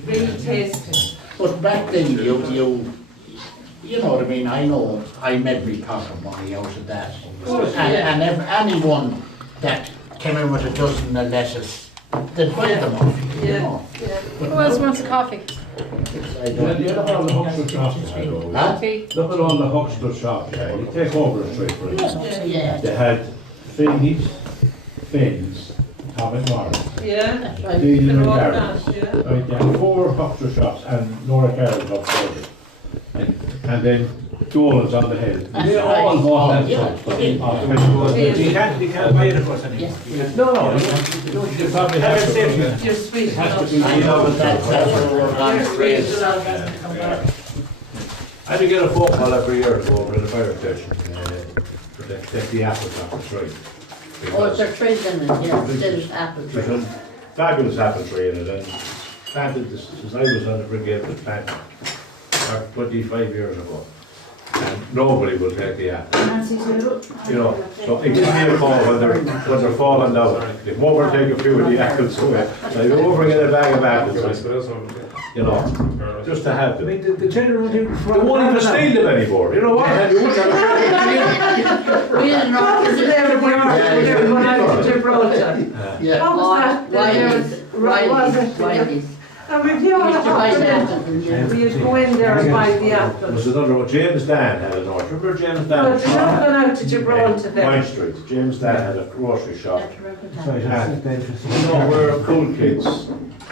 really tasty. But back then, you know what I mean, I know, I made me pocket money out of that. And anyone that came in with a dozen of lettuce, they'd buy them off, you Yeah. know. Who else wants a coffee? I don't- You look at all the Huckster shops, you know. Huh? Tea? Look at all the Huckster shops, yeah. You take over a street, for instance. Yeah. They had Finn's, Tom and Morris, Yeah. Dean and They're all McGarry. that, yeah. Right, they had 4 Huckster shops and Nora Carroll's up further. And then Dolan's on the hill. They all bought that stuff. You can't buy it across anymore. No, you probably have to. You're sweet. It has to be. I know, but that's where we're on You're the sweet phrase. enough to come back. I had to get a phone call every year to go over to the fire station to take the apples off the tree. Oh, it's a tree in it, yeah, still apple There's tree. a fabulous apple tree in it, and planted this, since I was on the brigade, it was planted 25 years ago. And nobody will take the apple. You know, so it gives me a call when they're falling down. They come over and take a few of the apples away. They go over and get a bag of apples, you know, just to have I them. mean, the general do. They won't even steal them anymore, you know what? You wouldn't have We didn't know. What was there with the article when everyone out to Gibraltar? Yeah. What was that? There was- was it? Wiley's. And we'd be all Used to buy the the apples and yeah. We'd go in there and buy the was apples. another one. James Dan had an orchard. Remember James Dan? But they're not going out to Gibraltar Wine then. Street. James Dan had a grocery shop. Sorry, that's dangerous. You know where Cool Kids?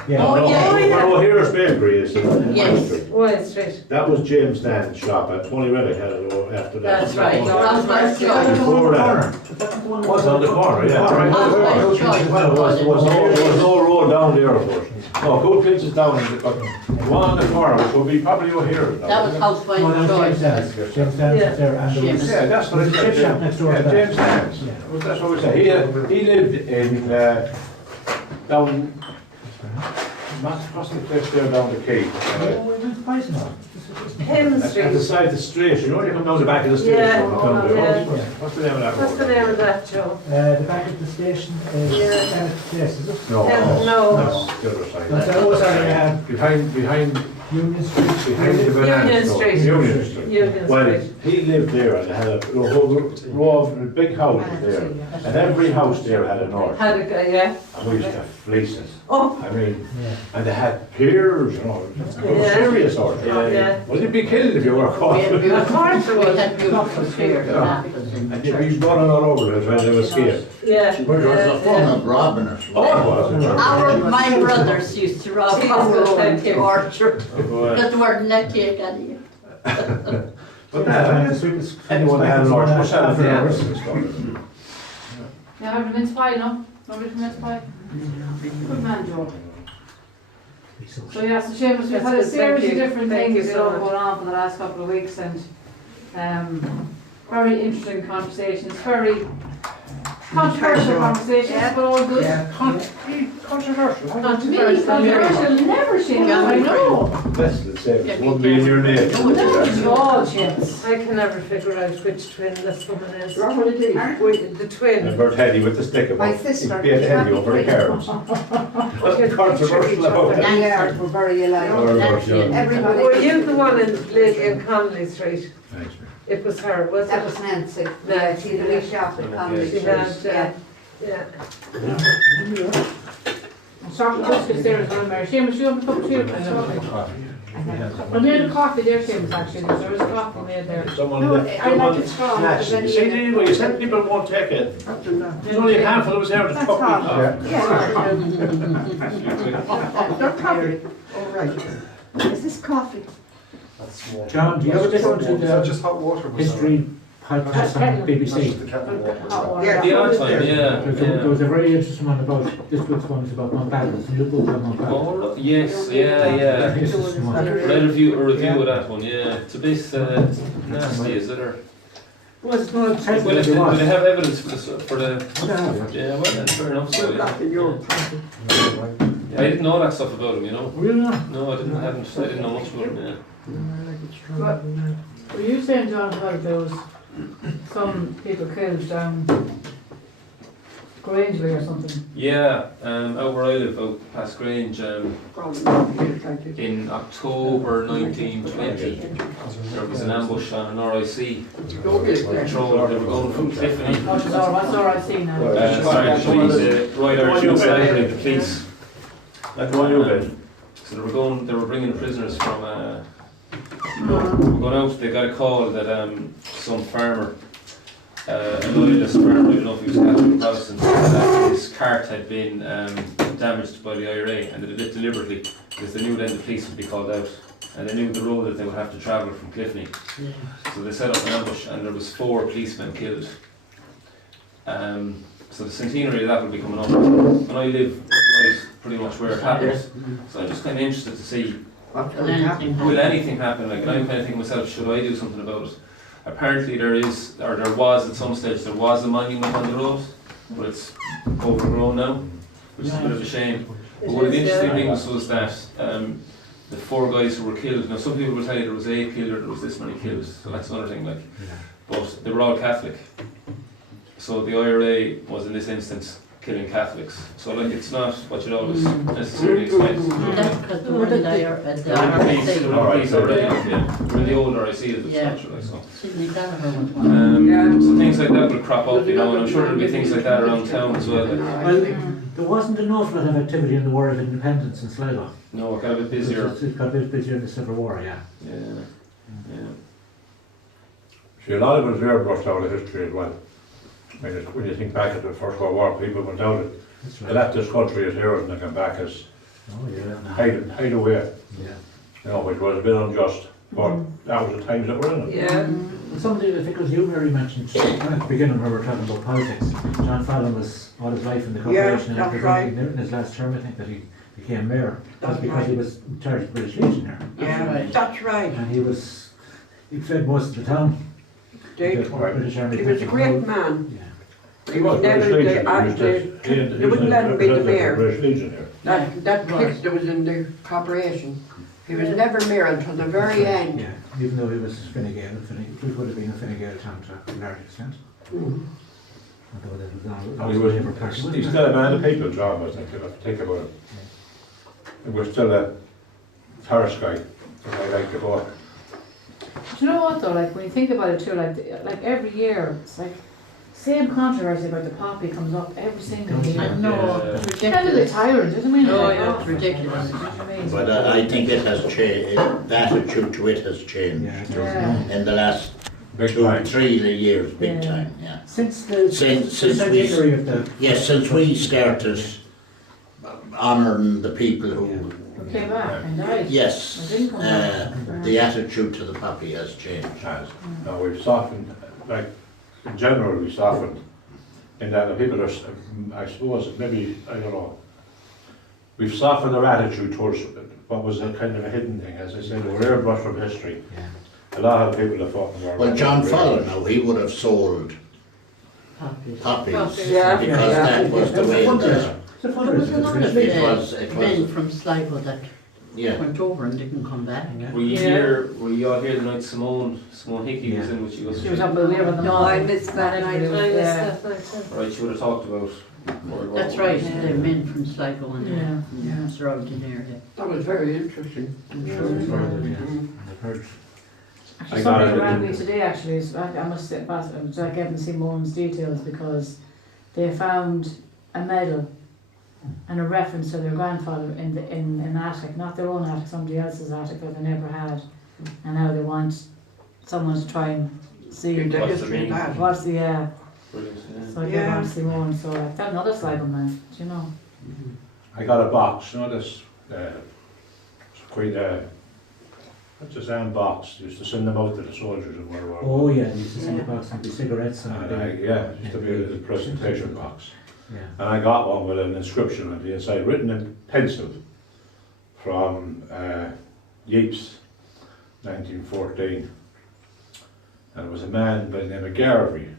Yeah. Oh, yeah. Where O'Hara's Bakery is in Wine Yes. Street. Wine Street. That was James Dan's shop, and Tony Reddick had it after that. That's right. That's my choice. Before that, it was on the corner, yeah. That's my choice. Well, there was no road down there, of course. No, Cool Kids is down in the, one on the corner, which will be probably O'Hara's now. That was house by No, that was choice. James Dan's. James Dan's there, and there was. Yeah, that's what it Chip shop next door to that. James Dan's. That's what we said. He lived in, down, across the place there down the Cape. Oh, we went to Bison Hall. Penn At the Street. side of the street, you know, you come down the back of the station. Yeah, down there. yeah. What's the name of that road? What's the name of that, Joe? The back of the station is, yes, is it? No, No. that's the other That's side. also, Behind Union Street. behind the banana Union store. Street. Union Street. Union Well, Street. he lived there and had a row of big houses there, and every house there had an orchard, Had a guy, yeah. and we used to fleece it. Oh, I mean, Yeah. and they had pears, you know, Yeah. serious orchard. yeah. Well, you'd be killed if you were caught. We had And beautiful, Of course it we was. had beautiful chairs and apples in the you'd be church. running all over it trying to escape. Yeah. Where there was a fun of robbing it. Oh, it was. My brothers used to rob Jesus, our thank you. own orchard, Well, because they weren't net cake any. but anyone that had an orchard was selling for hours and stuff. Yeah, have a mince pie, no? Nobody from mince pie? Good man, Joe. So yeah, so Seamus, we've That's had a good, series thank of you. different Thank things you so going on for the last couple of weeks, and very interesting conversations, very controversial conversations, but all good. Controversial. Me, controversial, never Seamus, I know. That's the same, it wouldn't be in your name. No, all Seamus. I can never figure out which twin this woman is. What will it is? Wait, the twin. And Bert Heddy with the stick My about, sister. he'd be a Heddy over the carrots. What's controversial about that? Yeah, we're very alike. Everybody. Were you the one in Lady and Connolly Street? Thanks, man. It was her, was That it? was Nancy. Yeah, She had a wee shop in Conley She Street. had, Yeah. yeah. Chocolate biscuits there as well, Mary. Seamus, you have a cup of tea? Well, made a coffee there, Seamus, actually. There was a coffee made there. Someone, No, I like it strong. snatched it. You see, anyway, you said people won't take it. There's only a handful of us here to That's fuck all. with. They're coffee. All right. Is this coffee? John, do you ever listen to the just hot water? history podcast on BBC? Yeah. The odd time, There was a very interesting one about, this week's one is about Montbello, and you book on Montbello. Oh, yes, yeah. Interesting one. Read a review of that one, yeah. It's a bit nasty, is it? Or Well, it's not Well, technically if it they was. have evidence for the What the hell, yeah. yeah, well then fair enough. So, Well, yeah. that's in your property. Yeah, I didn't know that stuff about him, you know. Really not? No, I didn't know much about him. Yeah. But were you saying, John, about there was some people killed down Grangely or something? Yeah, out where I live, out past Grange, in October 1920, there was an ambush on an RIC patrol. They were going from Cliffany. Oh, what's RIC now? Sorry, actually, the Royal Irish Auxiliary, the police. That's the one you did. So they were bringing prisoners from, they were going out, they got a call that some farmer, a loyalist farmer, I don't know if he was Catholic or Protestant, that his cart had been damaged by the IRA, and they did it deliberately because they knew then the police would be called out, and they knew the road that they would have to travel from Cliffany. So they set up an ambush, and there was 4 policemen killed. So the centenary of that will be coming up. And I live right pretty much where it happens, so I'm just kind of interested to see, will anything happen? Like, I'm kind of thinking myself, should I do something about it? Apparently there was at some stage, there was a monument on the road, but it's overgrown now, which is a bit of a shame. But one of the interesting things was that the 4 guys who were killed, now some people will tell you there was 8 killed or there was this many killed, so that's another thing, like, but they were all Catholic. So the IRA was in this instance killing Catholics. So like, it's not what you'd always necessarily expect. That's because they were there at the They were RIC. already, yeah. They were in the old RIC as it's Yeah. naturally, so. Sidney Gallagher was one. So things like that will crop up, you know, and I'm sure there'll be things like that around town as well. Like, Well, there wasn't an awful lot of activity in the War of Independence in Sligo. no, it got a bit busier. It got a bit busier in the Civil War, yeah. Yeah, yeah. See, a lot of it is airbrushed out of history as well. I mean, when you think back at the First World War, people went out it. That's They right. left this country as heroes and they came back as Oh, yeah. hide away, Yeah. you know, which was a bit unjust. But that was the times that were in it. Yeah. Somebody, I think it was you, Mary, mentioned at the beginning when we were talking about politics. John Fallon was all his life in the corporation, Yeah, and that's right. in his last term, I think, that he became mayor. That's That's because he right. was in charge of the British Legion there. Yeah, that's right. And he fed most of the town. Did. The British Army. He was a great man. Yeah. He was never they wouldn't let him be the mayor. British Legion here. That kid that was in the corporation, he was never mayor until the very end. Yeah, even though he was Fine Gael, it would have been a Fine Gael town to a large extent. Although that was not He was, he's still a man of people, John was, think about it. And we're still a Paris guy, and I like to go. Do you know what though, like when you think about it too, like every year, it's like, same controversy about the poppy comes up every single year. I know, Yeah. it's It's kind of the ridiculous. tyrant, isn't it? Oh, Like, yeah, it's ridiculous. it's amazing. But I think it has changed, the attitude to it has changed Yeah. in the last Big 2 time. 3 years, big Yeah. time, yeah. Since the Since centenary of the Yes, since we started honouring the people who, Who came back and died. yes, I didn't come back. the attitude to the poppy has changed. Has. Now we've softened, like, in general, we softened. In that the people are, I suppose, maybe, I don't know, we've softened our attitude towards what was a kind of a hidden thing, as I said, we're airbrushed from history. Yeah. A lot of the people that fought in the war. Well, John Fallon now, he would have sold Poppies. poppies, Yeah. because that was the way It's a the, It's a There was a fundraiser. lot of It was- it men was- from Sligo that yeah. went over and didn't come back. Yeah. Were you Yeah. here? Were you all here the night Simone Hickey was Yeah. in, which you She was up with the No, I missed that night. Yeah. Right, you would have talked about. That's right, the men from Sligo and Yeah. surrounding area. That was very interesting. Yeah. I've heard. Actually, I got somebody it. around me today actually, I must say, I gave them Simone's details because they found a medal and a reference to their grandfather in an attic, not their own attic, somebody else's attic that they never had, and now they want someone to try and see The What's history the of that. what's the Brilliant, yeah. so I gave Yeah. on Simone, so like that another Sligo man, do you know? I got a box, you know this, it's quite what's the sound box, used to send them out to the soldiers in World War Oh yeah, they used to send about some cigarettes and Yeah, it used to be a presentation box. yeah. And I got one with an inscription on the inside, written in pencil, from Yeats, 1914. And it was a man by the name of McGarry.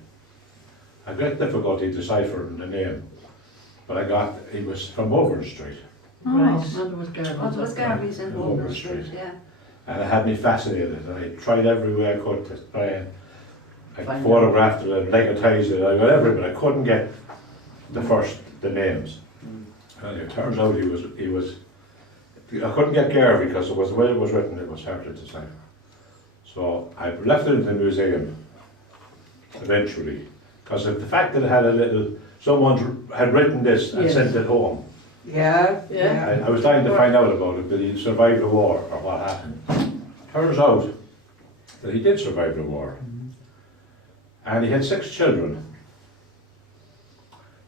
I got difficulty deciphering the name, but he was from Auburn Street. Right. And it was Garvey's. Oh, it was Garvey's in Auburn Auburn Street. Street, yeah. And it had me fascinated, and I tried every way I could to try and I Find photographed it, I legatized it, I got everything, but I couldn't get the names. And it turns out he was, I couldn't get Garvey because it was the way it was written, it was hard to decipher. So I left it in the museum eventually, because of the fact that it had someone had written this and Yes. sent it home. Yeah, Yeah. I was trying to find out about it, that he survived the war or what happened. Turns out that he did survive the war. And he had 6 children.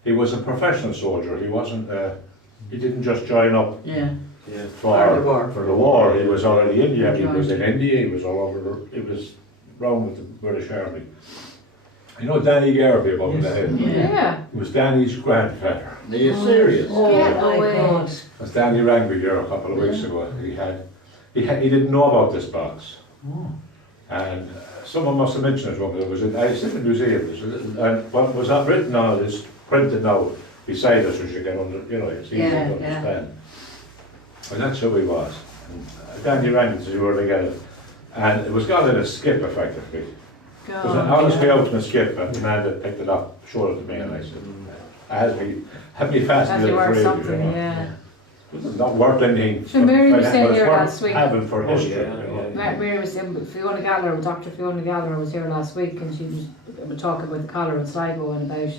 He was a professional soldier. He wasn't, he didn't just join up Yeah. For the war. for the war. He was already in India, he was in India, he was all over, he was round with the British Army. You know Danny Garvey above the head? Yeah. It was Danny's grandfather. Are you serious? Oh Get my away. God. As Danny rang me here a couple of weeks ago, he didn't know about this box. And someone must have mentioned it to him. It was in the museum. And what was not written on it is printed now beside us, so you can it's easy Yeah, to understand. And that's who he was. And Danny rang to see where they get it. And it was gone in a skip, effectively. It was honestly out in a skip, and the man that picked it up showed it to me, and I said, it had me That's fascinated worth really, something, yeah. It's not worth anything. So Mary was but saying it's here worth last week. having for Oh, history, yeah, you know. yeah. Mary was saying, Dr. Fiona Gallagher was here last week, and she was talking about the Cranmore and Sligo and about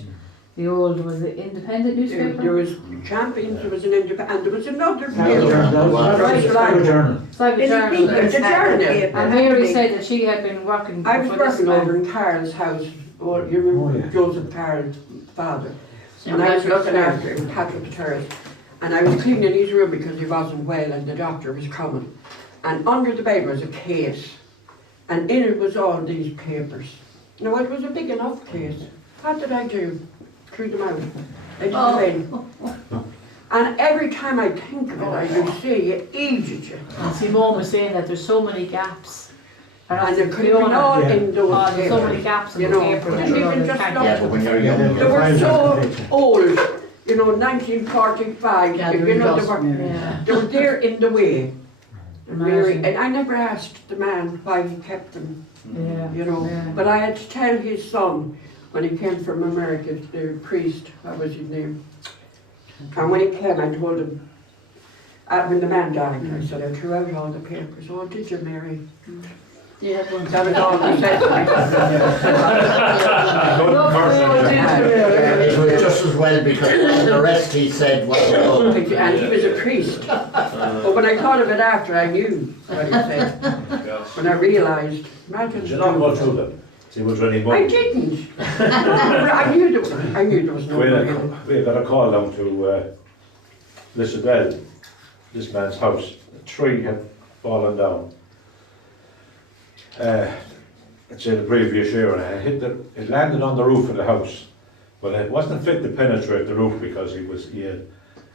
the old, was it independent newspaper? there was Champions, there was an independent, and there was another Sligo paper. Journal. Journal. Sligo It's a Journal. big- it's a journal. And Mary said that she had been working I was for this working over man. in Carl's house, or you remember Oh, yeah. Joseph Carl's father. St. And I was Patrick's looking Terrace. after him, Patrick Terrace. And I was cleaning his room because he wasn't well and the doctor was coming. And under the bed was a case. And in it was all these papers. Now it was a big enough case. What did I do? Threw them out. I didn't win. And every time I think of it, I do see it aged you. And Simone was saying that there's so many gaps. And there could be all Yeah. in those Oh, there's so many papers. gaps in You the know, paper. couldn't that you even know, just can't look. Yeah, but when you're young. They were so old, 1945, Yeah, you know, just- Yeah. they were there in the way. And Imagine. I never asked the man why he kept them, Yeah. you know. Yeah. But I had to tell his son when he came from America, the priest, what was his name? And when he came, I told him, when the man died, I said, I threw out all the papers. Oh, did you, Mary? Yeah, one. That was all he said to It was just as well because the rest he said was wrong. me. And he was a priest. But when I thought of it after, I knew what he said. When I realised, imagine. Did you not go through them? See what's really I more? didn't. I knew there was no way. We got a call down to Lissadell, this man's house. A tree had fallen down. I'd say the previous year, and it landed on the roof of the house. But it wasn't fit to penetrate the roof because he had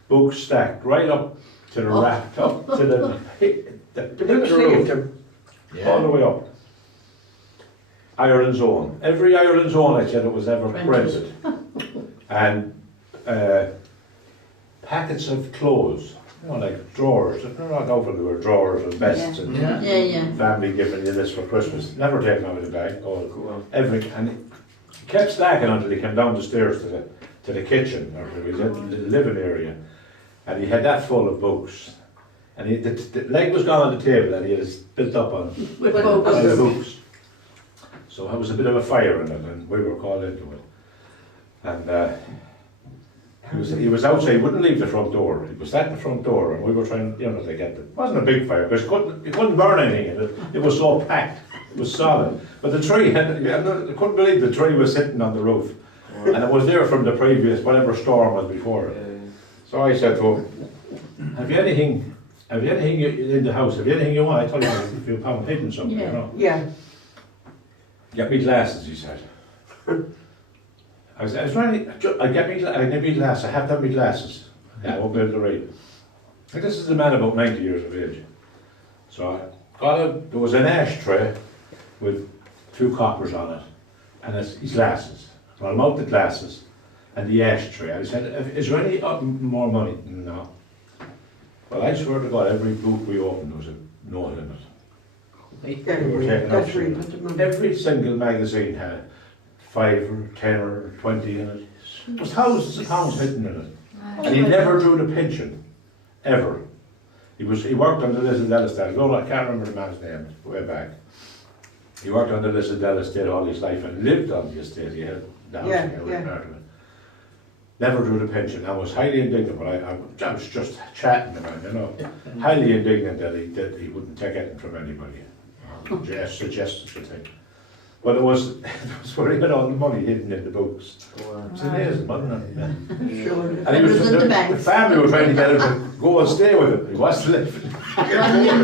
books stacked right up to the raft, up to the The of book the saved roof, him. all the way up. Iron zone. Every iron zone I said it was ever printed. And packets of clothes, like drawers. They're not over there were drawers and vests and Yeah. family giving you this for Christmas. Never taken out of the bag. Cool. And he kept stacking until he came down the stairs to the kitchen or to the living area, and he had that full of books. And the leg was gone on the table, and he had it built up on With the books. books. So there was a bit of a fire in it, and we were called into it. And he was outside, he wouldn't leave the front door. He was at the front door, and we were trying, to get it. It wasn't a big fire, because you couldn't burn anything in it. It was so packed, it was solid. But the tree, I couldn't believe the tree was sitting on the roof. And it was there from the previous, whatever storm was before it. So I said to him, have you anything in the house? Have you anything you want? I told him if you found hidden something, Yeah. Yeah. Get me glasses, he said. I was trying to, I need me glasses, I have to have me glasses. I won't be able to read. And this is a man about 90 years of age. So there was an ashtray with 2 coppers on it, and his glasses. Well, I'm out the glasses and the ashtray. I said, is there any more money? No. Well, I swear to God, every book we opened was a note in it. That's where you put the money. Every single magazine had 5 or 10 or 20 in it. There was thousands of pounds hidden in it. And he never drew the pension, ever. He worked on the Lissadell estate. Oh, I can't remember the man's name, way back. He worked on the Lissadell estate all his life and lived on the estate. He had the house part of it. Never drew the pension. I was highly indignant, but I was just chatting about, you know, highly indignant that he wouldn't take anything from anybody. Suggested to take. But it was where he had all the money hidden in the books. It's amazing, wasn't it? Sure. And he was, the family were trying to get him to go and stay with him. He wasn't living.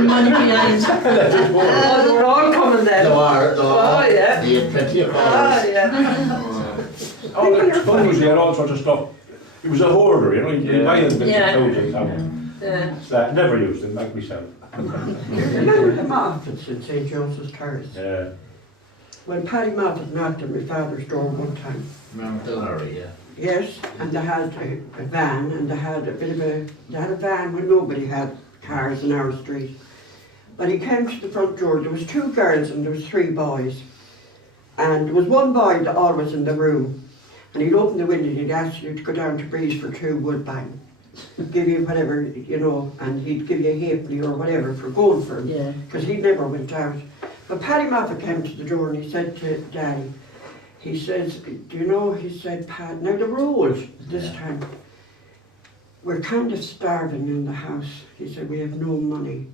Money behind. Oh, they were all coming then. Oh, yeah. He had plenty of Oh, colours. yeah. Oh, the clothes, he had all sorts of stuff. He was a hoarder, you know, he'd buy his bits of clothes and stuff. Yeah. So never used them, like myself. Remember the Moffats in St. Joseph's Terrace? Yeah. When Paddy Moffat knocked on my father's door one time. Remember the lorry, yeah. Yes, and they had a van, and they had a van when nobody had cars in our street. But he came to the front door. There was 2 girls and there was 3 boys. And there was one boy that always in the room. And he'd open the window and he'd ask you to go down to Breeze for 2 woodbine. Give you whatever, you know, and he'd give you a halfpenny or whatever for going for him. Yeah. Because he never went out. But Paddy Moffat came to the door and he said to Daddy, he says, do you know, he said, Pat, now the rules this time, we're kind of starving in the house. He said, we have no money.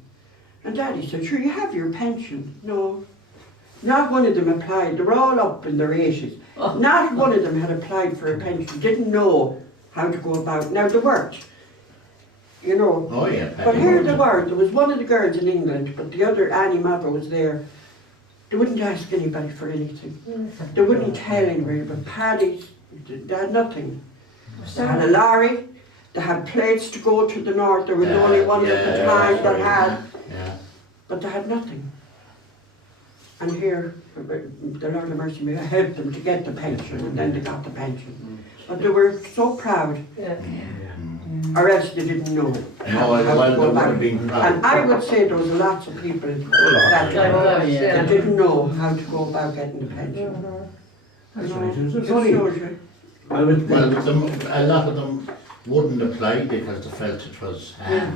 And Daddy said, sure, you have your pension. No, not one of them applied. They were all up in their 80s. Oh. Not one of them had applied for a pension, didn't know how to go about. Now they worked, you know. Oh, yeah. But here they were. There was one of the girls in England, but the other, Annie Moffat, was there. They wouldn't ask anybody for anything. They wouldn't tell anybody, but Paddy, they had nothing. They had a lorry, they had planes to go to the north. There was only one at the time that had, but they had nothing. And here, the Lord of mercy may helped them to get the pension, and then they got the pension. But they were so proud, Yeah. or else they didn't know how to go about it. And I would say there was lots of people that didn't know how to go about getting the pension. That's You right. know, It was it funny. shows you. I would Well, a lot of them wouldn't apply because they felt it was Yeah.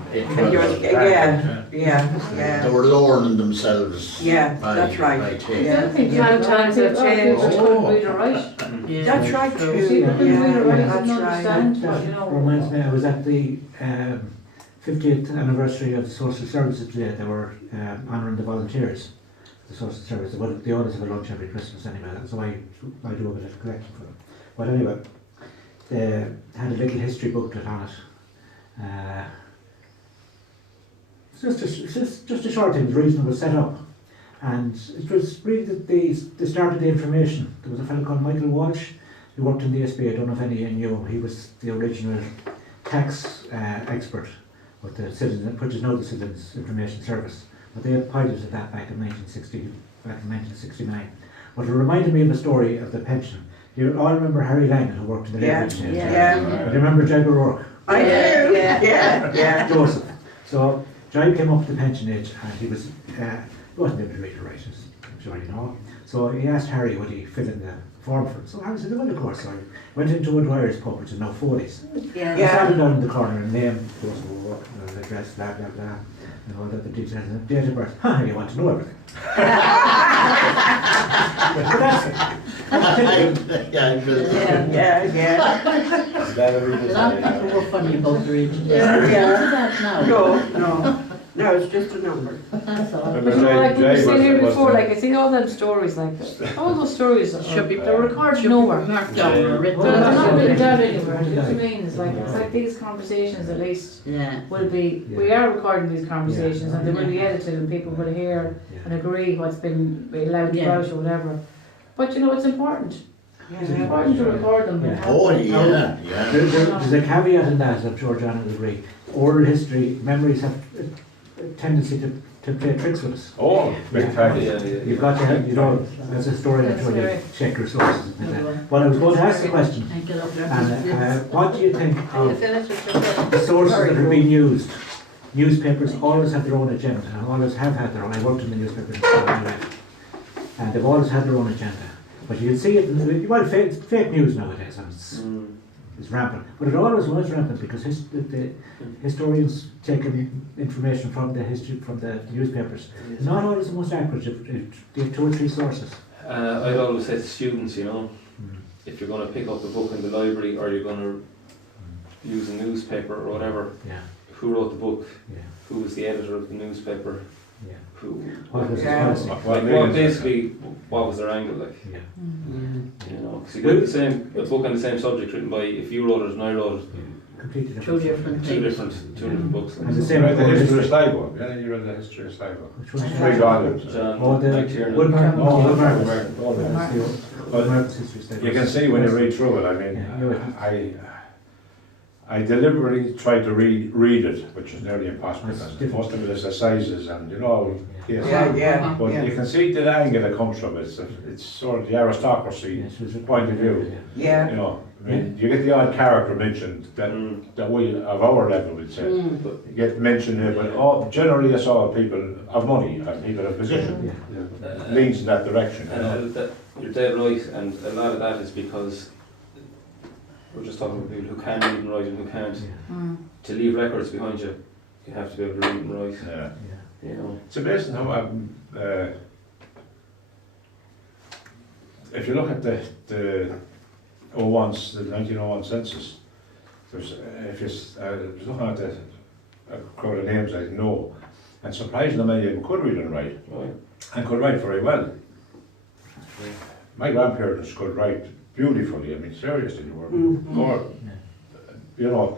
they were lowering themselves. Yeah, by, that's right. By taking. Yeah. How times have changed. Read or write. Yeah. That's right See, too. people can read or write, Yeah, didn't that's right. understand, That you know. reminds me, I was at the 50th anniversary of the Social Services today. They were honouring the volunteers, the Social Service. They always have a lunch every Christmas anyway, so I do a bit of collecting for them. But anyway, they had a little history booklet on it. It's just a short thing, reasonable set up. And it was really they started the information. There was a fellow called Michael Walsh who worked in the SBA. I don't know if any of you knew. He was the original tax expert with the Citizens, which is now the Citizens Information Service. But they had piloted that back in 1969. But it reminded me of a story of the pension. You all remember Harry Lang, who worked in the Labour Exchange. Yeah. But you remember Jagger O'Rourke? I do. Yeah. Joseph. So Jai came up to the pension age and he wasn't able to read or write, as I'm sure you know. So he asked Harry would he fill in the form for him. So Harry said, well, of course. So I went into O'Dwyer's pub, which is now Foley's. I sat him down in the corner and named Joseph O'Rourke, the address, blah, blah, blah, and all the details, and date of birth. You want to know everything. But that's it. A lot of people were funny about their age. No, it's just a number. That's all. But you know, like we were saying here before, like I see all them stories, like all those stories Should be they're recorded should nowhere. be marked down or written Well, they're not written down. down anywhere. Do you know what I mean? It's like these conversations at least Yeah. will be. We are recording these conversations, and they will be edited, and people will hear and agree what's been allowed to go out or whatever. But you know, it's important. It's important to record them. Yeah. Oh, yeah. There's a caveat in that, I'm sure John will agree. Oral history, memories have a tendency to to play tricks with us. Oh, big time. You've got to have, you know, as a story I'm sure you check your sources. But I was going to ask the question, And get up there. and what do you think Can you of finish with your question? the sources that are being used? Newspapers always have their own agenda, and always have had their own. I worked in the newspapers all my life, and they've always had their own agenda. But you can see it, well, fake news nowadays, and it's rampant. But it always was rampant because the historians taking information from the history from the newspapers. Not always the most accurate. If they have 2 or 3 sources. I'd always say to students, you know, if you're going to pick up a book in the library or you're going to use a newspaper or whatever, Yeah, who wrote the book, yeah, who was the editor of the newspaper, yeah. who, What was the Yeah. policy? what basically, what was their angle like, Yeah, you know, because you got the same, a book on the same subject written by, if you wrote it and I wrote it, completely Two different. different two things. different books. And the You same read the for history of history. Sligo. Yeah, you read the history of Sligo. Which one? 3 volumes. John Oh, the McGarry. Woodmark. Oh, Oh, Woodmark. Woodmark. All of That's it. the Woodmark's history study. You can see when you read through it, I mean, Yeah, you're right. I deliberately tried to read it, which is nearly impossible. That's Because difficult. most of it is the sizes and, you know, Yeah. yes. Yeah. But you can see the angle it comes from. It's sort of the aristocracy Yes, it was a- point of view. Yeah. You know, I mean, you get the odd character mentioned that we, of our level, would say. Mm. You get mentioned here, but generally it's all people of money and people of position. Yeah. Leans in that direction. You know? And you're dead right, and a lot of that is because we're just talking about people who can read and write and who can't. Yeah. To leave records behind you, you have to be able to read and write. Yeah. Yeah. You know. It's amazing how if you look at the 1901 census, there's if you're looking at a crowd of names I know, and surprisingly many of them could read and write, Right. and could write very well. My grandparents could write beautifully. I mean, seriously, they were. Or, you know,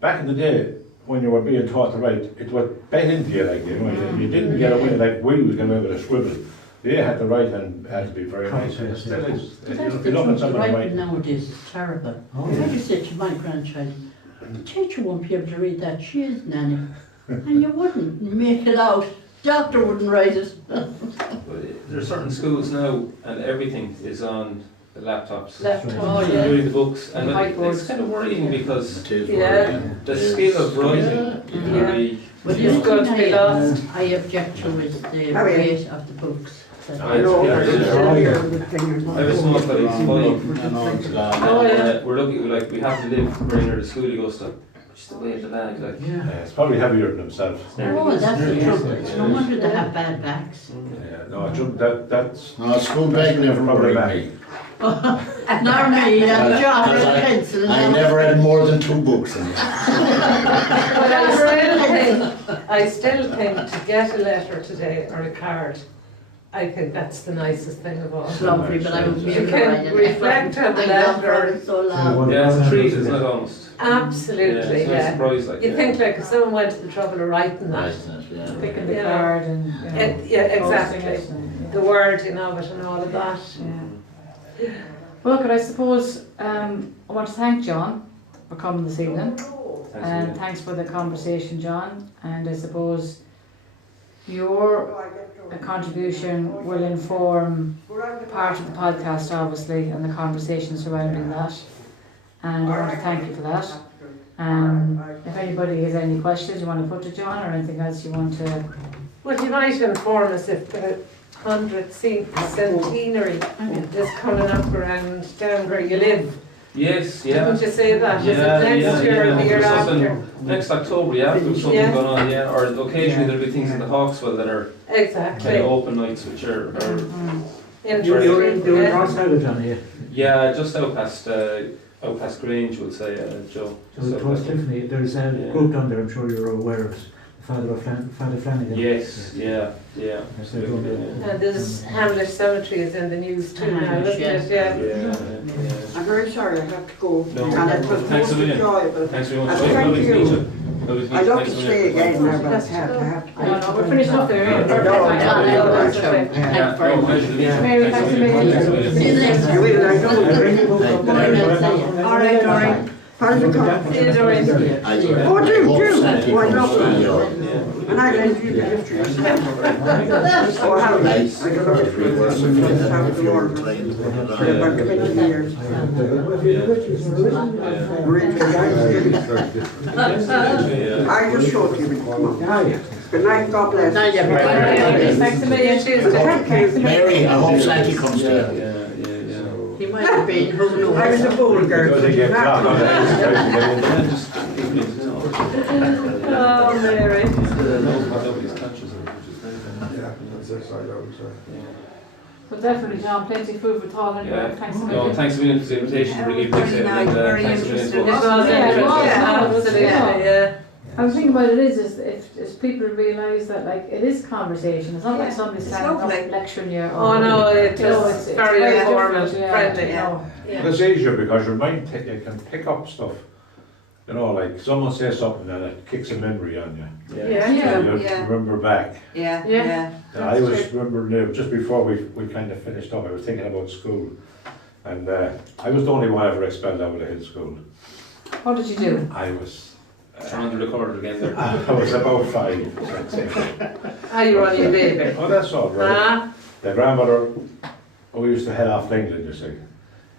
back in the day when you were being taught to write, it was bet into you, like, you know, you didn't get away like we would get away with a scribble. They had to write and had to be very nice. And it still is. But You that's know, if the you look at truth, someone writing writing, nowadays is terrible. Oh, If I yeah. just say to my grandchild, the teacher won't be able to read that, she is nanny. And you wouldn't make it out. Doctor wouldn't write it. But there are certain schools now, and everything is on the laptops. Oh, yeah. Doing the books, and Whiteboards. it's kind of worrying because Yeah. the skill of writing can Yeah. be. But you the know, You've got to only be thing lost. I object to is the Oh, yeah. weight of the books. I know, Yeah, there's yeah. still here with fingers. I have a small fellow, he's 5. Oh, yeah. We're lucky, like, we have to live very near the school he goes to. Just the way of the bag, like. Yeah. it's probably heavier than himself. Oh, that's the Nearly trouble. is, It's no wonder they have bad backs. Yeah, no, that's No, school bag never worried me. Nor me, and John Because with a pencil. and I all. never had more than 2 books in it. But I still think to get a letter today or a card, I think that's the nicest thing of all. It's lovely, but I wouldn't be You able to can write it. reflect on the I've gone letter. for it so long. Yeah, it's a treat, isn't it, almost? Absolutely, Yeah, it's a yeah. surprise, like. You think like if someone went to the trouble of writing that, Picking the Yeah. card and, you know, yeah, posting exactly. it and, The wording of it and all of that. yeah. Well, look, I suppose I want to thank John for coming this evening. And thanks for the conversation, John. And I suppose your contribution will inform part of the podcast, obviously, and the conversation surrounding that. And I want to thank you for that. If anybody has any questions you want to put to John or anything else you want to... Well, you might inform us if the 100th centenary is coming up around down where you live. Yes, yeah. Didn't you say that? Is it Yeah, next year or the year There's something after? next October, yeah, there's something Yeah. going on, yeah. Or occasionally there'll be things in the Hawkswell that are kind Exactly. of open nights, which are You're Interesting. in Yeah. Rossnell, John, here. yeah, just out past Grange, we'll say, Joe. So towards Tiffany, there's a Yeah. group down there, I'm sure you're aware of it. Father Flanagan. Yes, yeah. Yes, they're doing it. And this Hamlet Cemetery is in the news too now, Hamlet, isn't it? Yeah. Yeah. I'm very sorry, I have to go. No, And it was thanks most a million. enjoyable. Thanks very much. And thank Lovely to you. meet you. Lovely to meet I'd you. love to Thanks a stay million. again now, but I have to. No, we're finished up there, yeah. No, Perfect. no, John, I no, love that's it. okay. Thanks Yeah, very no, much. pleasure to meet you. Mary, Thanks a thanks a million. million. Thanks a million. See you next You will, I know. Bring your book up. All right, Dory. How's it come? See you, Doreen. Oh, do. I love that. And I lend you the history. Oh, how nice. I don't know if it was how the war for about 20 years. I just showed you. Good night, God bless. Night, everybody. Thanks a million, Tuesday. Mary, I hope Santi comes to you. He might have been, who knows? I was a bowl girl. Oh, Mary. But definitely, John, plenty of food for thought anyway. Yeah. Thanks a No, million. thanks a million for the invitation. Really appreciate it. Very And, nice, very thanks a million interesting. for It was Yeah, it was. absolutely, yeah. I was thinking about it is if people realise that like it is conversation. It's not like somebody standing lovely. up lecturing you. Or, Oh no, it's you know, just very different, informative, yeah, friendly. you know. Yeah. It's easier because your mind, you can pick up stuff. You know, like someone says something and it kicks a memory on you. Yeah. Yeah. So you Yeah. remember back. Yeah, Yeah. yeah. And I was remember just before we kind of finished up, I was thinking about school. And I was the only one ever expelled out of the hill school. What did you do? I was Trying to record it again there. I was about 5, I'd say. Ah, you were on your baby. Oh, that's all right. Ah, The grandmother, we used to head off to England, you see.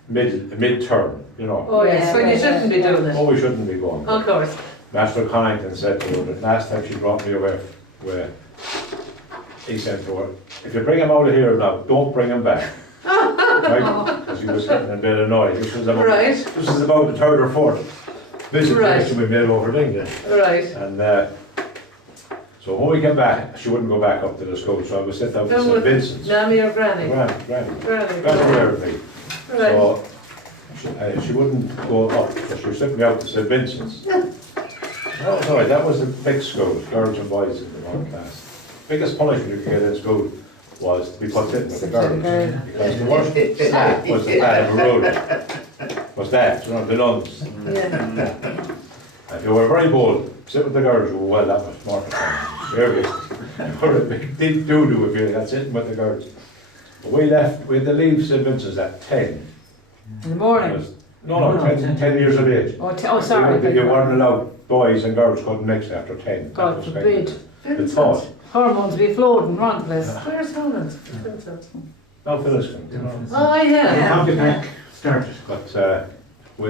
Mid-term, you know. oh yes, when you shouldn't be doing it. Oh, we shouldn't be going. Of course. Master Connington said to her that last time she brought me away, he said to her, if you bring him out of here now, don't bring him back. Right? Because he was getting a bit annoyed. This was about, Right. this is about the 3rd or 4th visitation we made over to England. Right. And so when we came back, she wouldn't go back up to the school, so I was sent out to No, St. Vincent's. Mammy or Granny? Granny. Granny. Everything. Right. So she wouldn't go up, so she was sent me out to St. Vincent's. That was all right, that was a big school, girls and boys in the one class. Biggest punishment you could get in school was to be put in with the girls. Because the worst slap was the bad of a rule. Was that, you know, the nuns. Yeah. If you were very bold, sit with the girls, you were well that much mortifying. Seriously. You were a big deep doo-doo if you got sitting with the girls. But we had to leave St. Vincent's at 10. In the morning. No, 10 years of age. Oh, sorry. You weren't allowed, boys and girls couldn't mix after 10. God That was forbid. kind of the thought. Hormones be floating around the place. Where's Holland? Now Phyllis, you know. Oh yeah. County Pack started. But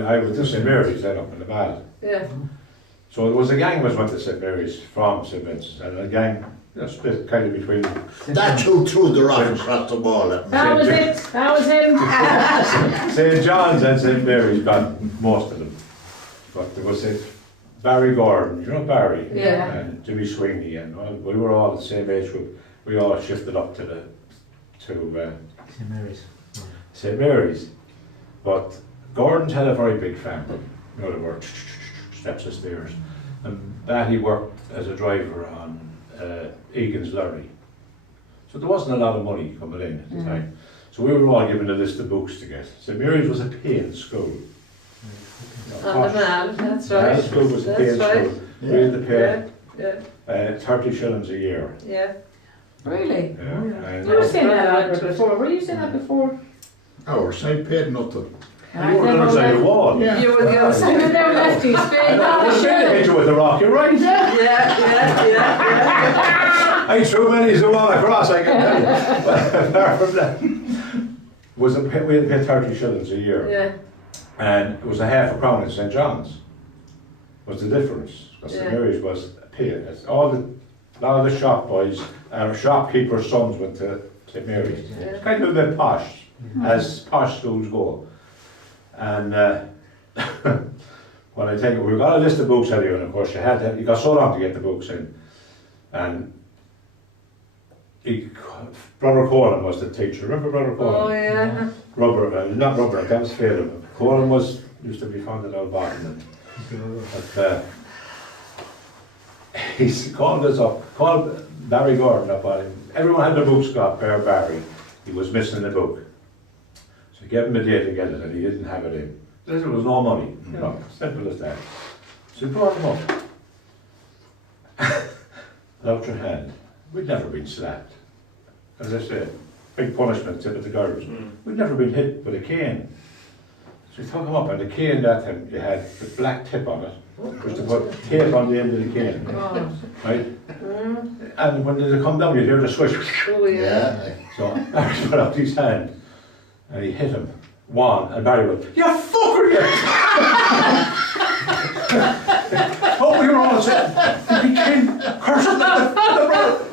I was to St. Mary's then up in the Valley. Yeah. So there was a gang was went to St. Mary's from St. Vincent's, and a gang split kind of between. That's who threw the rock across the wall at me. That was it. That was him. St. John's and St. Mary's got most of them. But there was Barry Gordon, you know Barry? Yeah. And Jimmy Sweeney, and we were all the same age group. We all shifted up to St. Mary's. St. Mary's. But Gordon's had a very big family. You know, there were steps of stairs. And Batty worked as a driver on Egan's lorry. So there wasn't a lot of money coming in at the time. So we were all given a list of books to get. St. Mary's was a paying school. You know, On the man, that's right. That school was a paying That's right. school. We had to Yeah. pay 30 shillings a year. Yeah. Really? Yeah. And You were saying that Albert, before. Were you saying that before? Ours, I paid nothing. you were on the other side of the wall. Yeah. You were the other side. You're there lefties, I straight know, I was trying to hit you with the rock, you're right. Yeah. I threw many as the wall across, I can tell you. But apart from that, we had to pay 30 shillings a year. Yeah. And it was a half a crown in St. John's. Was the difference. Because St. Yeah. Mary's was paying. A lot of the shop boys and shopkeepers' sons went to St. Mary's. It's kind of a bit posh, as posh schools go. And when I think we got a list of books out of you, and of course you got so long to get the books in. And Brother Colin was the teacher. Remember Brother Colin? Oh yeah. Not Rubber, that was Phelan. Colin used to be found in Old Barton. But he called us up, called Barry Gordon up on him. Everyone had their books got, bare Barry. He was missing a book. So he gave him a day to get it, and he didn't have it in. There was no money. No, simple as that. So he brought him up. Without your hand. We'd never been slapped. As I said, big punishment tip of the girls. We'd never been hit with a cane. So we took him up, and the cane that time, you had the black tip on it, which to put tape on the end of the cane, right? And when they come down, you'd hear the swish. Oh, yeah. So Barry put out his hand, and he hit him. One, and Barry went, "You fucker, you!" Oh, we were all saying, he became cursing like the brother.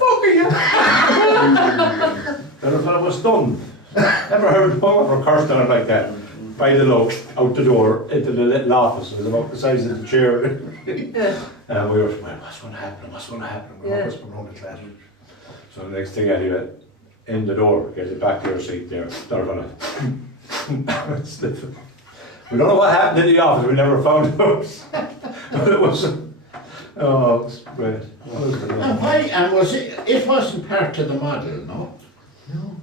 Fucker, you! And the fellow was stunned. Never heard him ever cursed on it like that. By the look, out the door, into the little office. It was about the size of the chair. And we were, well, what's going to happen? What's going to happen? We were whispering around the class. So the next thing anyway, in the door, get it back to your seat there. Start on it. We don't know what happened in the office, we never found out. But it was, oh, it was great. And why, and was it wasn't part of the model, no?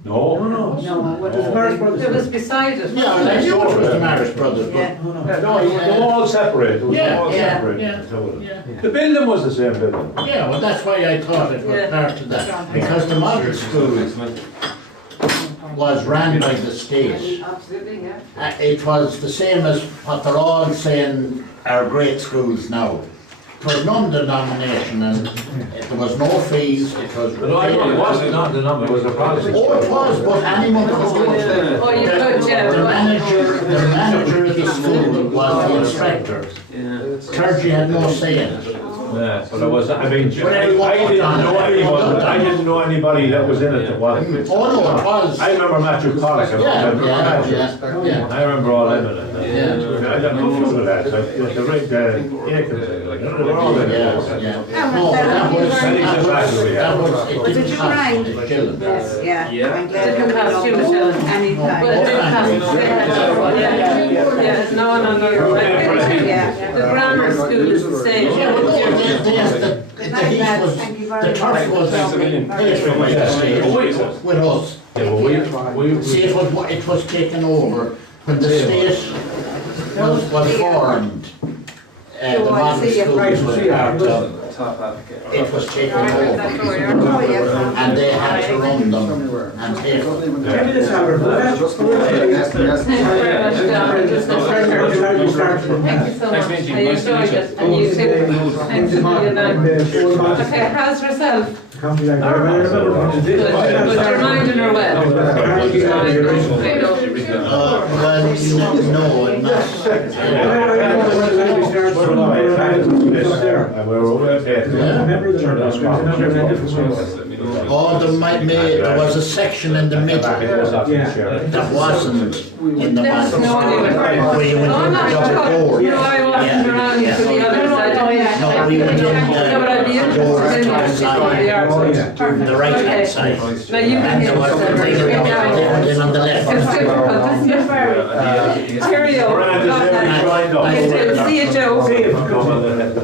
No. No, what was Marsh Brothers? It was beside it. Yeah, I knew it was the Marsh Brothers, but Yeah. No, they were all separated. It was all separated. yeah. The building was the same building. Yeah, well, that's why I thought it was part of that, because the model school was ran by the state. Absolutely, yeah. It was the same as what they're all saying are great schools now. It was non-denomination and there was no fees, it was... It wasn't non-denominational, it was a Protestant. Oh, it was, but anyone could do it. Oh, you could, yeah. The manager of the school was the inspector. Clergy had no say in it. Yeah, but it was, I mean, I didn't know anybody that was in it that wasn't. Oh, no, it was. I remember Matthew Callaghan. Yeah. I remember all them in it. Yeah. I don't know who that, the rig, they were all in it. Yeah. No, that was, it didn't cost a shilling. Yeah. It didn't cost you a shilling. Anytime. But it did cost yeah, no, you're right. Yeah. The grammar school is the same. Yeah, well, the turf was paid for by the state with us. See, it was taken over when the state was formed. The modern school was part of. It was taken over, and they had to run them and take them. Thank you so much. I enjoyed it, and you too. Thanks a million. Okay, how's yourself? Good. You're minding her well. No, I'm not. Oh, there was a section in the middle that wasn't in the model where you went in the double door. No, I wasn't around to the other side. No, we went in No, but I'd be the door interested to in the side, the right hand side. Now you can And hear there was the thing they went in on the left It's hand difficult, side. isn't it? Cheerio. See you, Joe.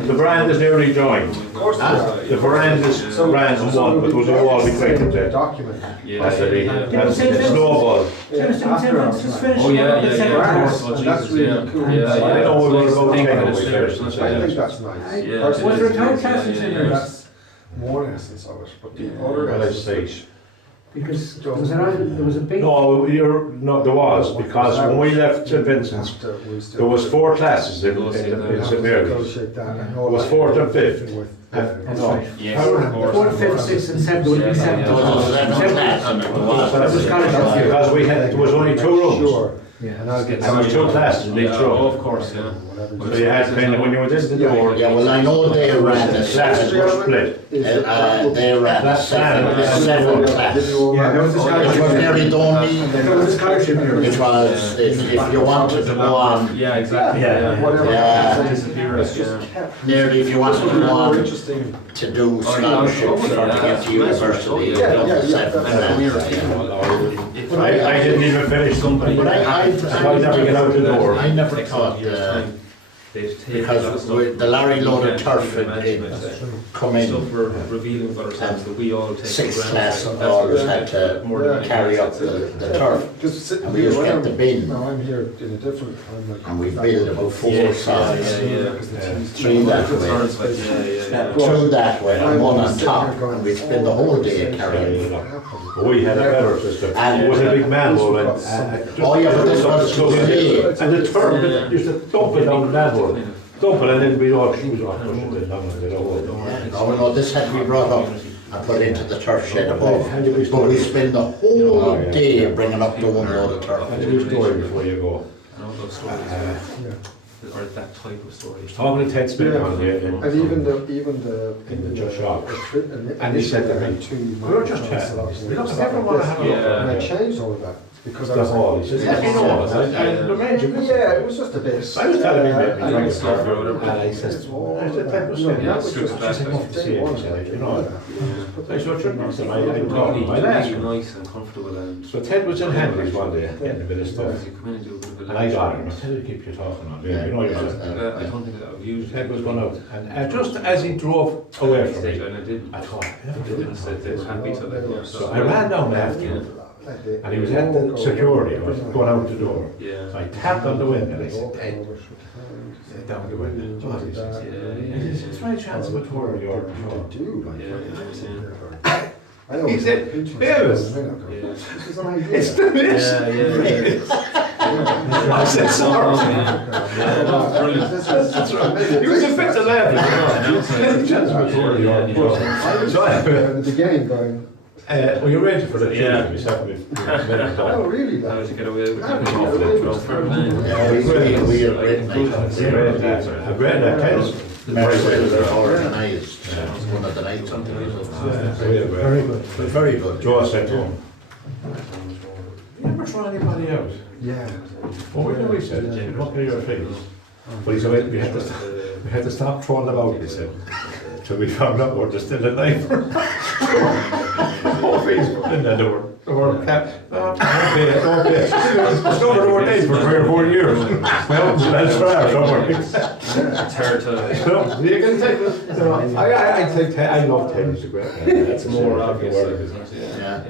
The brand is nearly joined. The verandas ran one, but it was all between them. That's it. That's the snowball. Oh yeah, of course. That's really cool. Yeah. I know we were about Thinking taking it's it there. seriously. I think that's nice. Yeah. Was there a town classes in there? That's more essence of it, but the other Well, let's essence. see. Because there was a big... No, there was, because when we left St Vincent's, there was 4 classes in St Mary's. It was 4th and 5th. That's No. right. Yes, 4th, 5th, 6th and 7th would be 7th. There was 11 classes and it was. Because there was only 2 rooms. Sure. Yeah. There was 2 classes in each Oh, room. of course, yeah. So you had to, when you went into the door, Yeah, well, I know they ran the classes were split. they ran seven classes. Yeah, there was a It was scholarship. nearly the only, There was a scholarship here. it was, if you wanted to go on, Yeah, exactly. Yeah. Disappearance, nearly if you wanted to go on Interesting. to do scholarships or to get to university, you got the 7 classes. I didn't even finish somebody. But I never get out the door. I never thought, because the Larry loaded turf in come in. stuff we're revealing about ourselves that we all take Sixth for class granted. always had to More than carry up anything the turf. And we just kept the bin. No, I'm here in a different. And we built about 4 sides. Three that way. Two that way and one on top. And we'd spend the whole day carrying it up. We had a better system. And it was a big manhole and oh yeah, but this was so big. and the turf used to dump it down the manhole. Dump it and then we'd all shoot off pushing it down and No, this had to be brought up and put into the turf shed above. But we spend the whole day bringing up the one load of turf. That's a good story before you go. And all those stories, or that type of story. How many Ted spent on here? And even the in the just shop. and he said to me, we were just chatting. We don't ever want to have a and I changed all of that because I the was hall. like, He says, it was just a bit. I was telling him that and we it's drank not- a and I said, that was it. that was just She said, "Nothing to see it," she said, you know. So I said, I said, I called him, I asked him. Nice and comfortable and So Ted was in Henry's one day, getting a bit of stuff. you come in and do a bit of a And I got him, I said, "You keep you talking on, you know yourself." I don't think that I would use Ted was going out, and just as he drove away from me, and I didn't. I thought, I didn't say they were happy to let so I ran down after him, and he was at the security, I was going out the door. Yeah. So I tapped on the window, and I said, Ted, sit down the window. What is this? He says, "It's my chance of a tour of your He said, "Beavis." It's the miss. I said, "Sorry." That's right. He was a bit to laugh. Chance of a tour of your So At the beginning going, well, you're ready for the tune. Yeah. oh really? How That? did you get away with Yeah, it? Yeah, we had great night. I've read that tennis. Very well organised. One of the nights. Very good. Very good. Joe said to him, "You never try anybody out?" Yeah. What we said, "What are your things?" But he said, we had to stop throwing them out, he said. So we found out we're just still alive. Oh, Facebook, and then they were kept. Discovered they were dead for 3 or 4 years. Well, that's fair, somewhere. It's hard to. You can take, I love Ted, he's a great man. It's more obvious, isn't it? Yeah.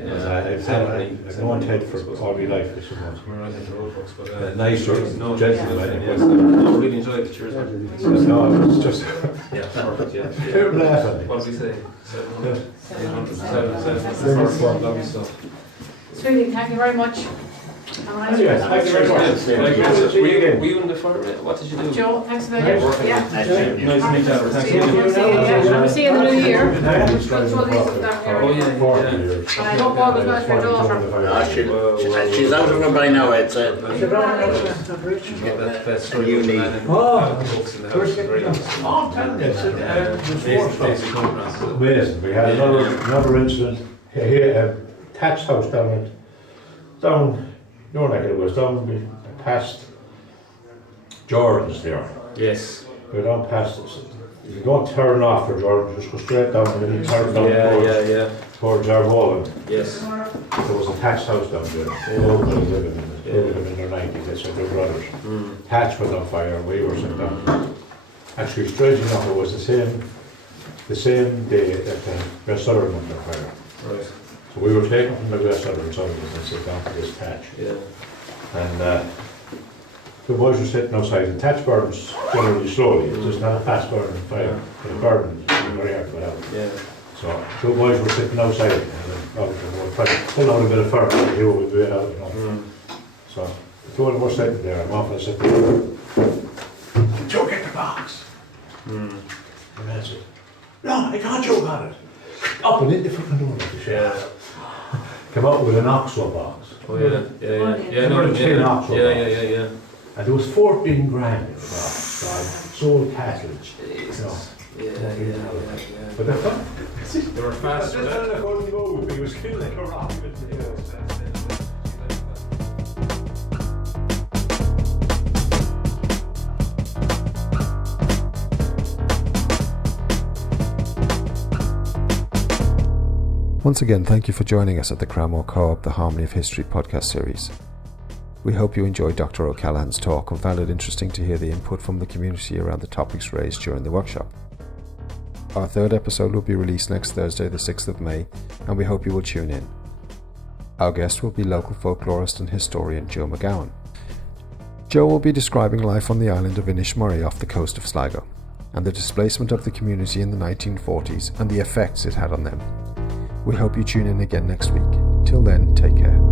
I've known Ted for all my life, I suppose. We're on the road, folks, but Nice no, gentleman. no, really enjoyed it. Cheers, man. No, it's just, Yeah, perfect. Yeah. they're laughing. What did we say? 700, lovely stuff. Sweetie, thank you very much. Yes, thank you very much. Were you in the fire? What did you do? Joe, thanks a million. Yeah. Nice to meet you. Thank See you. We'll see you in the new year. Oh yeah. I hope all goes well for your daughter. She's out of her by now, I'd say. That's For uni. Amazing. We had another incident here, Tat's house down your neck of the woods, down past Jordan's there. Yes. Go down past us. You don't turn off for Jordan, just go straight down and then you turn down towards our Holland. Yes. There was a Tat's house down there. Everybody living in it. They were living in their 90s, they said their brothers. Tat's was on fire, we were sent down. Actually, strange enough, it was the same day that the West Southern went on fire. Right. So we were taken from the West Southern and sent down to this patch. Yeah. And the boys were sitting outside. The Tat's burns generally slowly. It's just not a fast burning fire. It burns very hard to put out. Yeah. So two boys were sitting outside and they were trying to pull out a bit of fur to hear what we do it out. You know. So the two of them were sitting there. I'm off and I said, "Can Joe get the box?" And I said, "No, I can't choke on it." Up and in the front door of the shed. Came out with an Oxford box. Oh yeah. Yeah. Remember the tin Oxford box? Yeah. And there was 14 grand in the box. So I sold cartilage. Jesus. Yeah. But they're fun. They were fast. He was killing like a rock. Once again, thank you for joining us at the Cranmore Co-op, the Harmony of History podcast series. We hope you enjoyed Dr. O Callaghan's talk and found it interesting to hear the input from the community around the topics raised during the workshop. Our third episode will be released next Thursday, the 6th of May, and we hope you will tune in. Our guest will be local folklorist and historian Joe McGarry. Joe will be describing life on the island of Inishmurray off the coast of Sligo, and the displacement of the community in the 1940s and the effects it had on them. We hope you tune in again next week. Till then, take care.